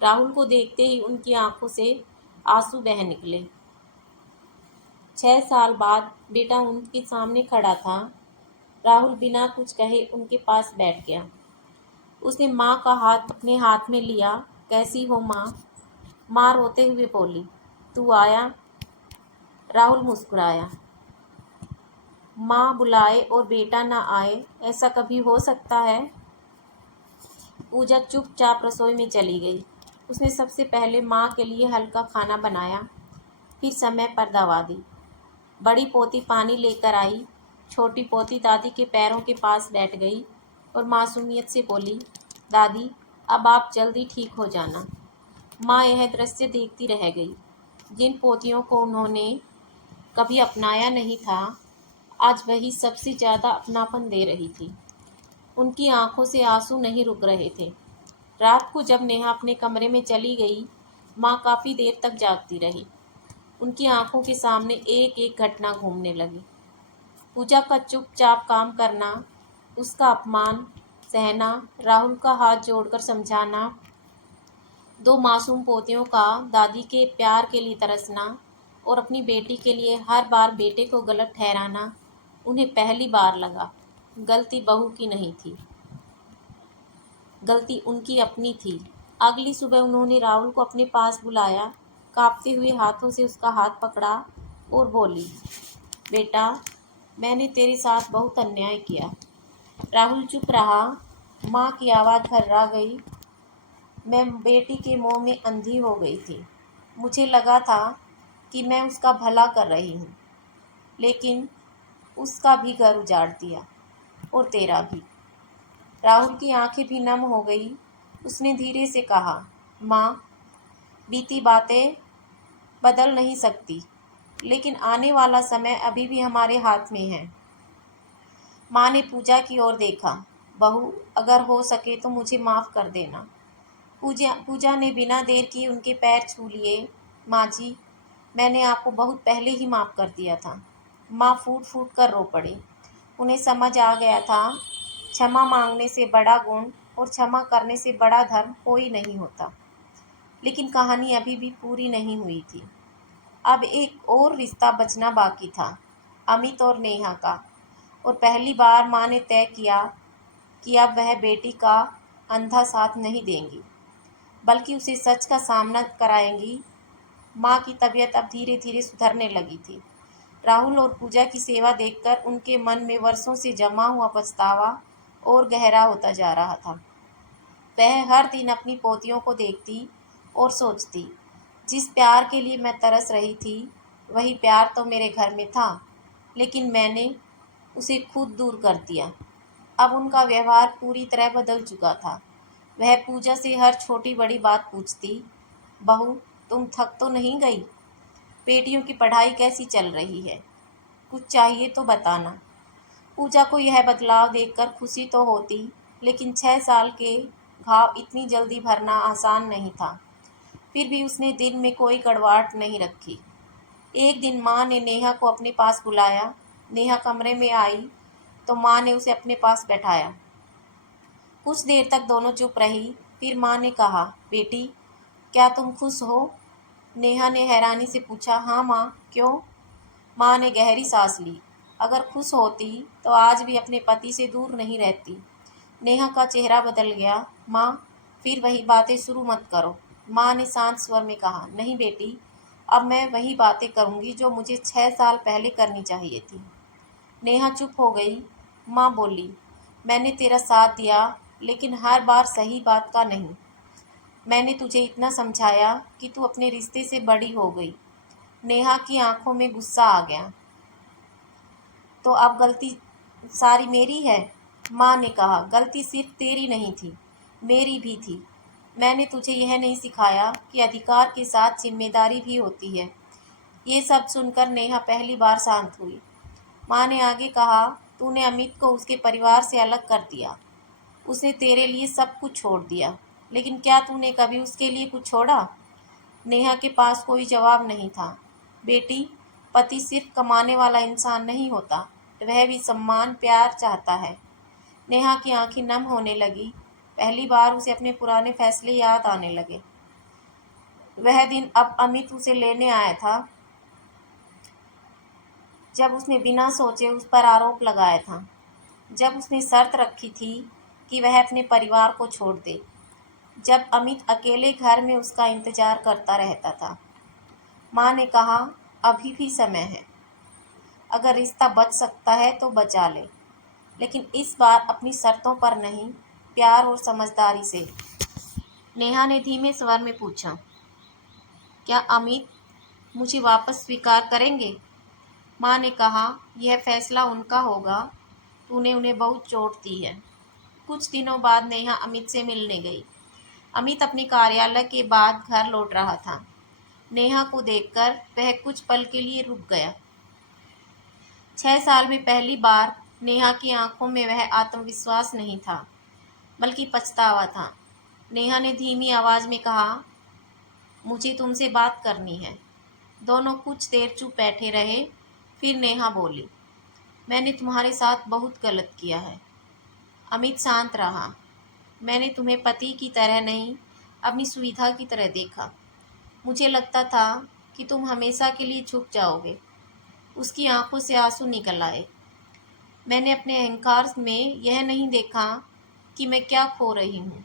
राहुल को देखते ही उनकी आंखों से आंसू बह निकले। 6 साल बाद बेटा उनके सामने खड़ा था। राहुल बिना कुछ कहे उनके पास बैठ गया। उसने माँ का हाथ अपने हाथ में लिया। कैसी हो माँ? माँ रोते हुए बोली, तू आया? राहुल मुस्कुराया। माँ बुलाए और बेटा ना आए, ऐसा कभी हो सकता है? पूजा चुपचाप रसोई में चली गई। उसने सबसे पहले माँ के लिए हल्का खाना बनाया, फिर समय पर दवा दी। बड़ी पोती पानी लेकर आई। छोटी पोती दादी के पैरों के पास बैठ गई और मासूमियत से बोली, दादी, अब आप जल्दी ठीक हो जाना। माँ यह दृश्य देखती रह गई। जिन पोतियों को उन्होंने कभी अपनाया नहीं था, आज वही सबसे ज़्यादा अपनापन दे रही थी। उनकी आंखों से आंसू नहीं रुक रहे थे। रात को जब नेहा अपने कमरे में चली गई, माँ काफ़ी देर तक जागती रही। उनकी आंखों के सामने एक एक घटना घूमने लगी। पूजा का चुपचाप काम करना, उसका अपमान सहना, राहुल का हाथ जोड़कर समझाना, दो मासूम पोतियों का दादी के प्यार के लिए तरसना और अपनी बेटी के लिए हर बार बेटे को गलत ठहराना उन्हें पहली बार लगा। गलती बहू की नहीं थी, गलती उनकी अपनी थी। अगली सुबह उन्होंने राहुल को अपने पास बुलाया, कांपते हुए हाथों से उसका हाथ पकड़ा और बोली, बेटा, मैंने तेरे साथ बहुत अन्याय किया। राहुल चुप रहा। माँ की आवाज़ भर्रा गई, मैं बेटी के मोह में अंधी हो गई थी। मुझे लगा था कि मैं उसका भला कर रही हूँ, लेकिन उसका भी घर उजाड़ दिया और तेरा भी। राहुल की आंखें भी नम हो गई। उसने धीरे से कहा, माँ, बीती बातें बदल नहीं सकती, लेकिन आने वाला समय अभी भी हमारे हाथ में है। माँ ने पूजा की ओर देखा। बहू, अगर हो सके तो मुझे माफ़ कर देना। पूजा ने बिना देर किए उनके पैर छू लिए। माँ जी, मैंने आपको बहुत पहले ही माफ़ कर दिया था। माँ फूट फूट कर रो पड़ी। उन्हें समझ आ गया था, क्षमा मांगने से बड़ा गुण और क्षमा करने से बड़ा धर्म कोई नहीं होता। लेकिन कहानी अभी भी पूरी नहीं हुई थी। अब एक और रिश्ता बचना बाकी था, अमित और नेहा का। और पहली बार माँ ने तय किया कि अब वह बेटी का अंधा साथ नहीं देंगी, बल्कि उसे सच का सामना कराएंगी। माँ की तबीयत अब धीरे धीरे सुधरने लगी थी। राहुल और पूजा की सेवा देखकर उनके मन में वर्षों से जमा हुआ पछतावा और गहरा होता जा रहा था। वह हर दिन अपनी पोतियों को देखती और सोचती, जिस प्यार के लिए मैं तरस रही थी, वही प्यार तो मेरे घर में था, लेकिन मैंने उसे खुद दूर कर दिया। अब उनका व्यवहार पूरी तरह बदल चुका था। वह पूजा से हर छोटी बड़ी बात पूछती, बहू, तुम थक तो नहीं गई? बेटियों की पढ़ाई कैसी चल रही है? कुछ चाहिए तो बताना। पूजा को यह बदलाव देखकर खुशी तो होती, लेकिन 6 साल के घाव इतनी जल्दी भरना आसान नहीं था। फिर भी उसने दिल में कोई कड़वाहट नहीं रखी। एक दिन माँ ने नेहा को अपने पास बुलाया। नेहा कमरे में आई तो माँ ने उसे अपने पास बैठाया। कुछ देर तक दोनों चुप रही। फिर माँ ने कहा, बेटी, क्या तुम खुश हो? नेहा ने हैरानी से पूछा, हाँ माँ, क्यों? माँ ने गहरी सांस ली। अगर खुश होती तो आज भी अपने पति से दूर नहीं रहती। नेहा का चेहरा बदल गया। माँ, फिर वही बातें शुरू मत करो। माँ ने शांत स्वर में कहा, नहीं बेटी, अब मैं वही बातें करूँगी जो मुझे 6 साल पहले करनी चाहिए थी। नेहा चुप हो गई। माँ बोली, मैंने तेरा साथ दिया, लेकिन हर बार सही बात का नहीं। मैंने तुझे इतना समझाया कि तू अपने रिश्ते से बड़ी हो गई। नेहा की आंखों में गुस्सा आ गया। तो अब गलती सारी मेरी है? माँ ने कहा, गलती सिर्फ तेरी नहीं थी, मेरी भी थी। मैंने तुझे यह नहीं सिखाया कि अधिकार के साथ जिम्मेदारी भी होती है। ये सब सुनकर नेहा पहली बार शांत हुई। माँ ने आगे कहा, तूने अमित को उसके परिवार से अलग कर दिया। उसने तेरे लिए सब कुछ छोड़ दिया, लेकिन क्या तूने कभी उसके लिए कुछ छोड़ा? नेहा के पास कोई जवाब नहीं था। बेटी, पति सिर्फ कमाने वाला इंसान नहीं होता, वह भी सम्मान प्यार चाहता है। नेहा की आंखें नम होने लगी। पहली बार उसे अपने पुराने फैसले याद आने लगे। वह दिन अब अमित उसे लेने आया था जब उसने बिना सोचे उस पर आरोप लगाया था, जब उसने शर्त रखी थी कि वह अपने परिवार को छोड़ दे, जब अमित अकेले घर में उसका इंतजार करता रहता था। माँ ने कहा, अभी भी समय है। अगर रिश्ता बच सकता है तो बचा ले, लेकिन इस बार अपनी शर्तों पर नहीं, प्यार और समझदारी से। नेहा ने धीमे स्वर में पूछा, क्या अमित मुझे वापस स्वीकार करेंगे? माँ ने कहा, यह फैसला उनका होगा। तूने उन्हें बहुत चोट दी है। कुछ दिनों बाद नेहा अमित से मिलने गई। अमित अपने कार्यालय के बाद घर लौट रहा था। नेहा को देखकर वह कुछ पल के लिए रुक गया। 6 साल में पहली बार नेहा की आंखों में वह आत्मविश्वास नहीं था, बल्कि पछतावा था। नेहा ने धीमी आवाज में कहा, मुझे तुमसे बात करनी है। दोनों कुछ देर चुप बैठे रहे। फिर नेहा बोली, मैंने तुम्हारे साथ बहुत गलत किया है। अमित शांत रहा। मैंने तुम्हें पति की तरह नहीं, अपनी सुविधा की तरह देखा। मुझे लगता था कि तुम हमेशा के लिए छुप जाओगे। उसकी आंखों से आंसू निकल आए। मैंने अपने अहंकार में यह नहीं देखा कि मैं क्या खो रही हूँ।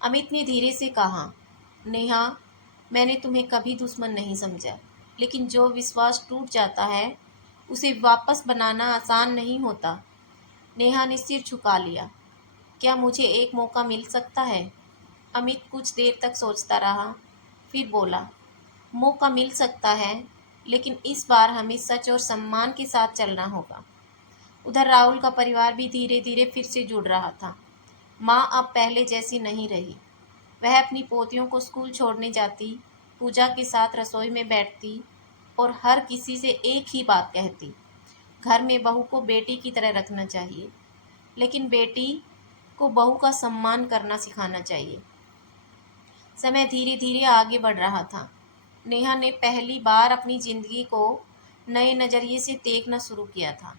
अमित ने धीरे से कहा, नेहा, मैंने तुम्हें कभी दुश्मन नहीं समझा, लेकिन जो विश्वास टूट जाता है उसे वापस बनाना आसान नहीं होता। नेहा ने सिर झुका लिया। क्या मुझे एक मौका मिल सकता है? अमित कुछ देर तक सोचता रहा, फिर बोला, मौका मिल सकता है, लेकिन इस बार हमें सच और सम्मान के साथ चलना होगा। उधर राहुल का परिवार भी धीरे धीरे फिर से जुड़ रहा था। माँ अब पहले जैसी नहीं रही। वह अपनी पोतियों को स्कूल छोड़ने जाती, पूजा के साथ रसोई में बैठती और हर किसी से एक ही बात कहती, घर में बहू को बेटी की तरह रखना चाहिए, लेकिन बेटी को बहू का सम्मान करना सिखाना चाहिए। समय धीरे धीरे आगे बढ़ रहा था। नेहा ने पहली बार अपनी जिंदगी को नए नज़रिए से देखना शुरू किया था।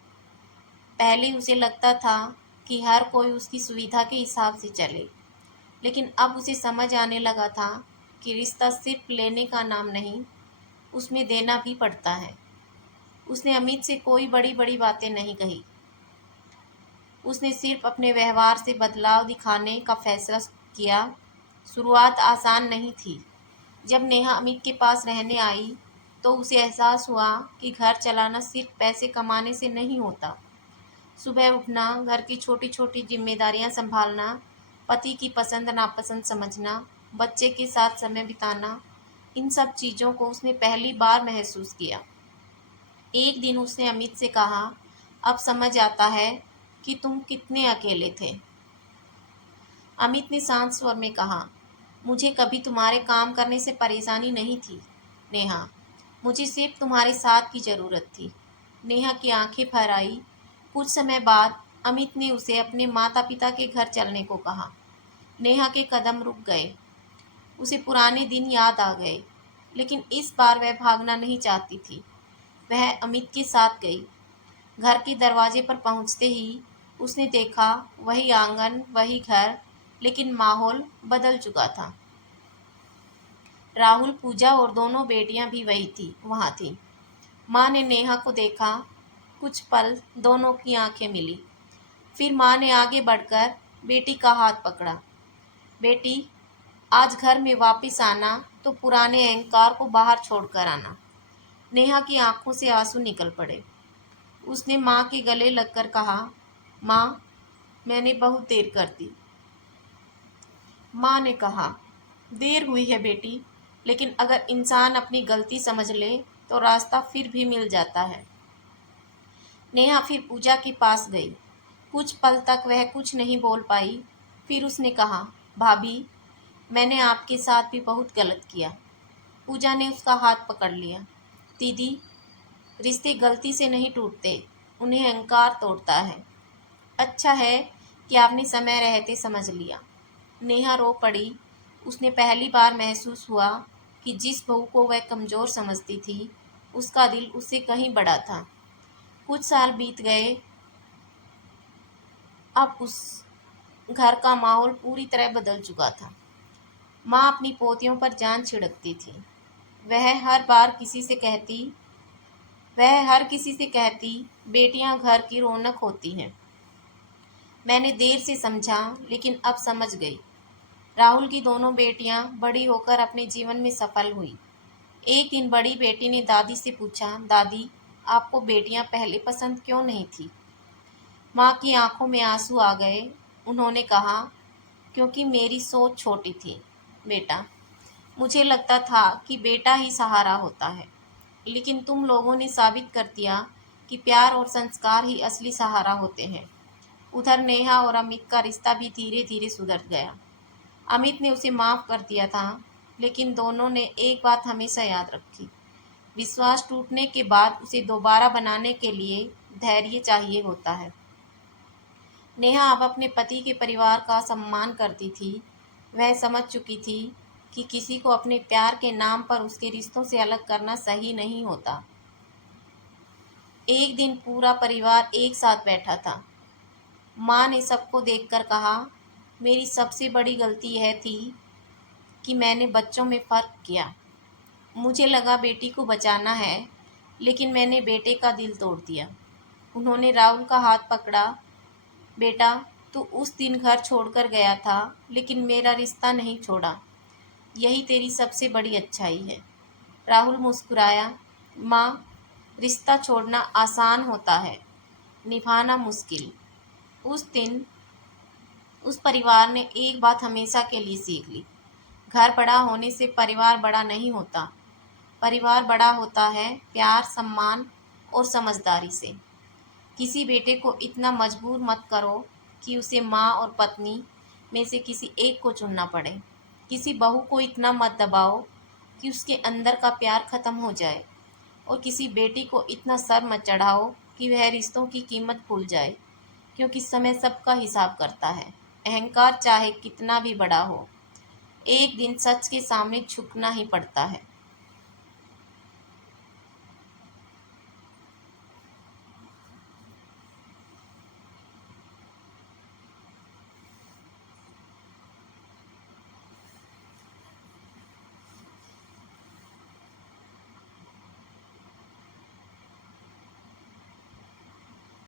पहले उसे लगता था कि हर कोई उसकी सुविधा के हिसाब से चले, लेकिन अब उसे समझ आने लगा था कि रिश्ता सिर्फ लेने का नाम नहीं, उसमें देना भी पड़ता है। उसने अमित से कोई बड़ी बड़ी बातें नहीं कही। उसने सिर्फ अपने व्यवहार से बदलाव दिखाने का फैसला किया। शुरुआत आसान नहीं थी। जब नेहा अमित के पास रहने आई तो उसे एहसास हुआ कि घर चलाना सिर्फ पैसे कमाने से नहीं होता। सुबह उठना, घर की छोटी छोटी जिम्मेदारियां संभालना, पति की पसंद नापसंद समझना, बच्चे के साथ समय बिताना, इन सब चीज़ों को उसने पहली बार महसूस किया। एक दिन उसने अमित से कहा, अब समझ आता है कि तुम कितने अकेले थे। अमित ने शांत स्वर में कहा, मुझे कभी तुम्हारे काम करने से परेशानी नहीं थी नेहा, मुझे सिर्फ तुम्हारे साथ की ज़रूरत थी। नेहा की आंखें भर आई। कुछ समय बाद अमित ने उसे अपने माता पिता के घर चलने को कहा। नेहा के कदम रुक गए। उसे पुराने दिन याद आ गए, लेकिन इस बार वह भागना नहीं चाहती थी। वह अमित के साथ गई। घर के दरवाजे पर पहुंचते ही उसने देखा, वही आंगन, वही घर, लेकिन माहौल बदल चुका था। राहुल, पूजा और दोनों बेटियां भी वहां थी। माँ ने नेहा को देखा। कुछ पल दोनों की आंखें मिली। फिर माँ ने आगे बढ़कर बेटी का हाथ पकड़ा। बेटी, आज घर में वापस आना तो पुराने अहंकार को बाहर छोड़कर आना। नेहा की आंखों से आंसू निकल पड़े। उसने माँ के गले लगकर कहा, माँ, मैंने बहुत देर कर दी। माँ ने कहा, देर हुई है बेटी, लेकिन अगर इंसान अपनी गलती समझ ले तो रास्ता फिर भी मिल जाता है। नेहा फिर पूजा के पास गई। कुछ पल तक वह कुछ नहीं बोल पाई। फिर उसने कहा, भाभी, मैंने आपके साथ भी बहुत गलत किया। पूजा ने उसका हाथ पकड़ लिया। दीदी, रिश्ते गलती से नहीं टूटते, उन्हें अहंकार तोड़ता है। अच्छा है कि आपने समय रहते समझ लिया। नेहा रो पड़ी। उसने पहली बार महसूस हुआ कि जिस बहू को वह कमज़ोर समझती थी, उसका दिल उससे कहीं बड़ा था। कुछ साल बीत गए। अब उस घर का माहौल पूरी तरह बदल चुका था। माँ अपनी पोतियों पर जान छिड़कती थी। वह हर किसी से कहती, बेटियां घर की रौनक होती हैं। मैंने देर से समझा, लेकिन अब समझ गई। राहुल की दोनों बेटियां बड़ी होकर अपने जीवन में सफल हुई। एक दिन बड़ी बेटी ने दादी से पूछा, दादी, आपको बेटियां पहले पसंद क्यों नहीं थी? माँ की आंखों में आंसू आ गए। उन्होंने कहा, क्योंकि मेरी सोच छोटी थी बेटा। मुझे लगता था कि बेटा ही सहारा होता है, लेकिन तुम लोगों ने साबित कर दिया कि प्यार और संस्कार ही असली सहारा होते हैं। उधर नेहा और अमित का रिश्ता भी धीरे धीरे सुधर गया। अमित ने उसे माफ़ कर दिया था, लेकिन दोनों ने एक बात हमेशा याद रखी। विश्वास टूटने के बाद उसे दोबारा बनाने के लिए धैर्य चाहिए होता है। नेहा अब अपने पति के परिवार का सम्मान करती थी। वह समझ चुकी थी कि किसी को अपने प्यार के नाम पर उसके रिश्तों से अलग करना सही नहीं होता। एक दिन पूरा परिवार एक साथ बैठा था। माँ ने सबको देखकर कहा, मेरी सबसे बड़ी गलती यह थी कि मैंने बच्चों में फ़र्क किया। मुझे लगा बेटी को बचाना है, लेकिन मैंने बेटे का दिल तोड़ दिया। उन्होंने राहुल का हाथ पकड़ा। बेटा, तू उस दिन घर छोड़कर गया था, लेकिन मेरा रिश्ता नहीं छोड़ा। यही तेरी सबसे बड़ी अच्छाई है। राहुल मुस्कुराया। माँ, रिश्ता छोड़ना आसान होता है, निभाना मुश्किल। उस दिन उस परिवार ने एक बात हमेशा के लिए सीख ली। घर बड़ा होने से परिवार बड़ा नहीं होता। परिवार बड़ा होता है प्यार, सम्मान और समझदारी से। किसी बेटे को इतना मजबूर मत करो कि उसे माँ और पत्नी में से किसी एक को चुनना पड़े। किसी बहू को इतना मत दबाओ कि उसके अंदर का प्यार खत्म हो जाए। और किसी बेटी को इतना सर मत चढ़ाओ कि वह रिश्तों की कीमत भूल जाए, क्योंकि समय सबका हिसाब करता है। अहंकार चाहे कितना भी बड़ा हो, एक दिन सच के सामने झुकना ही पड़ता है।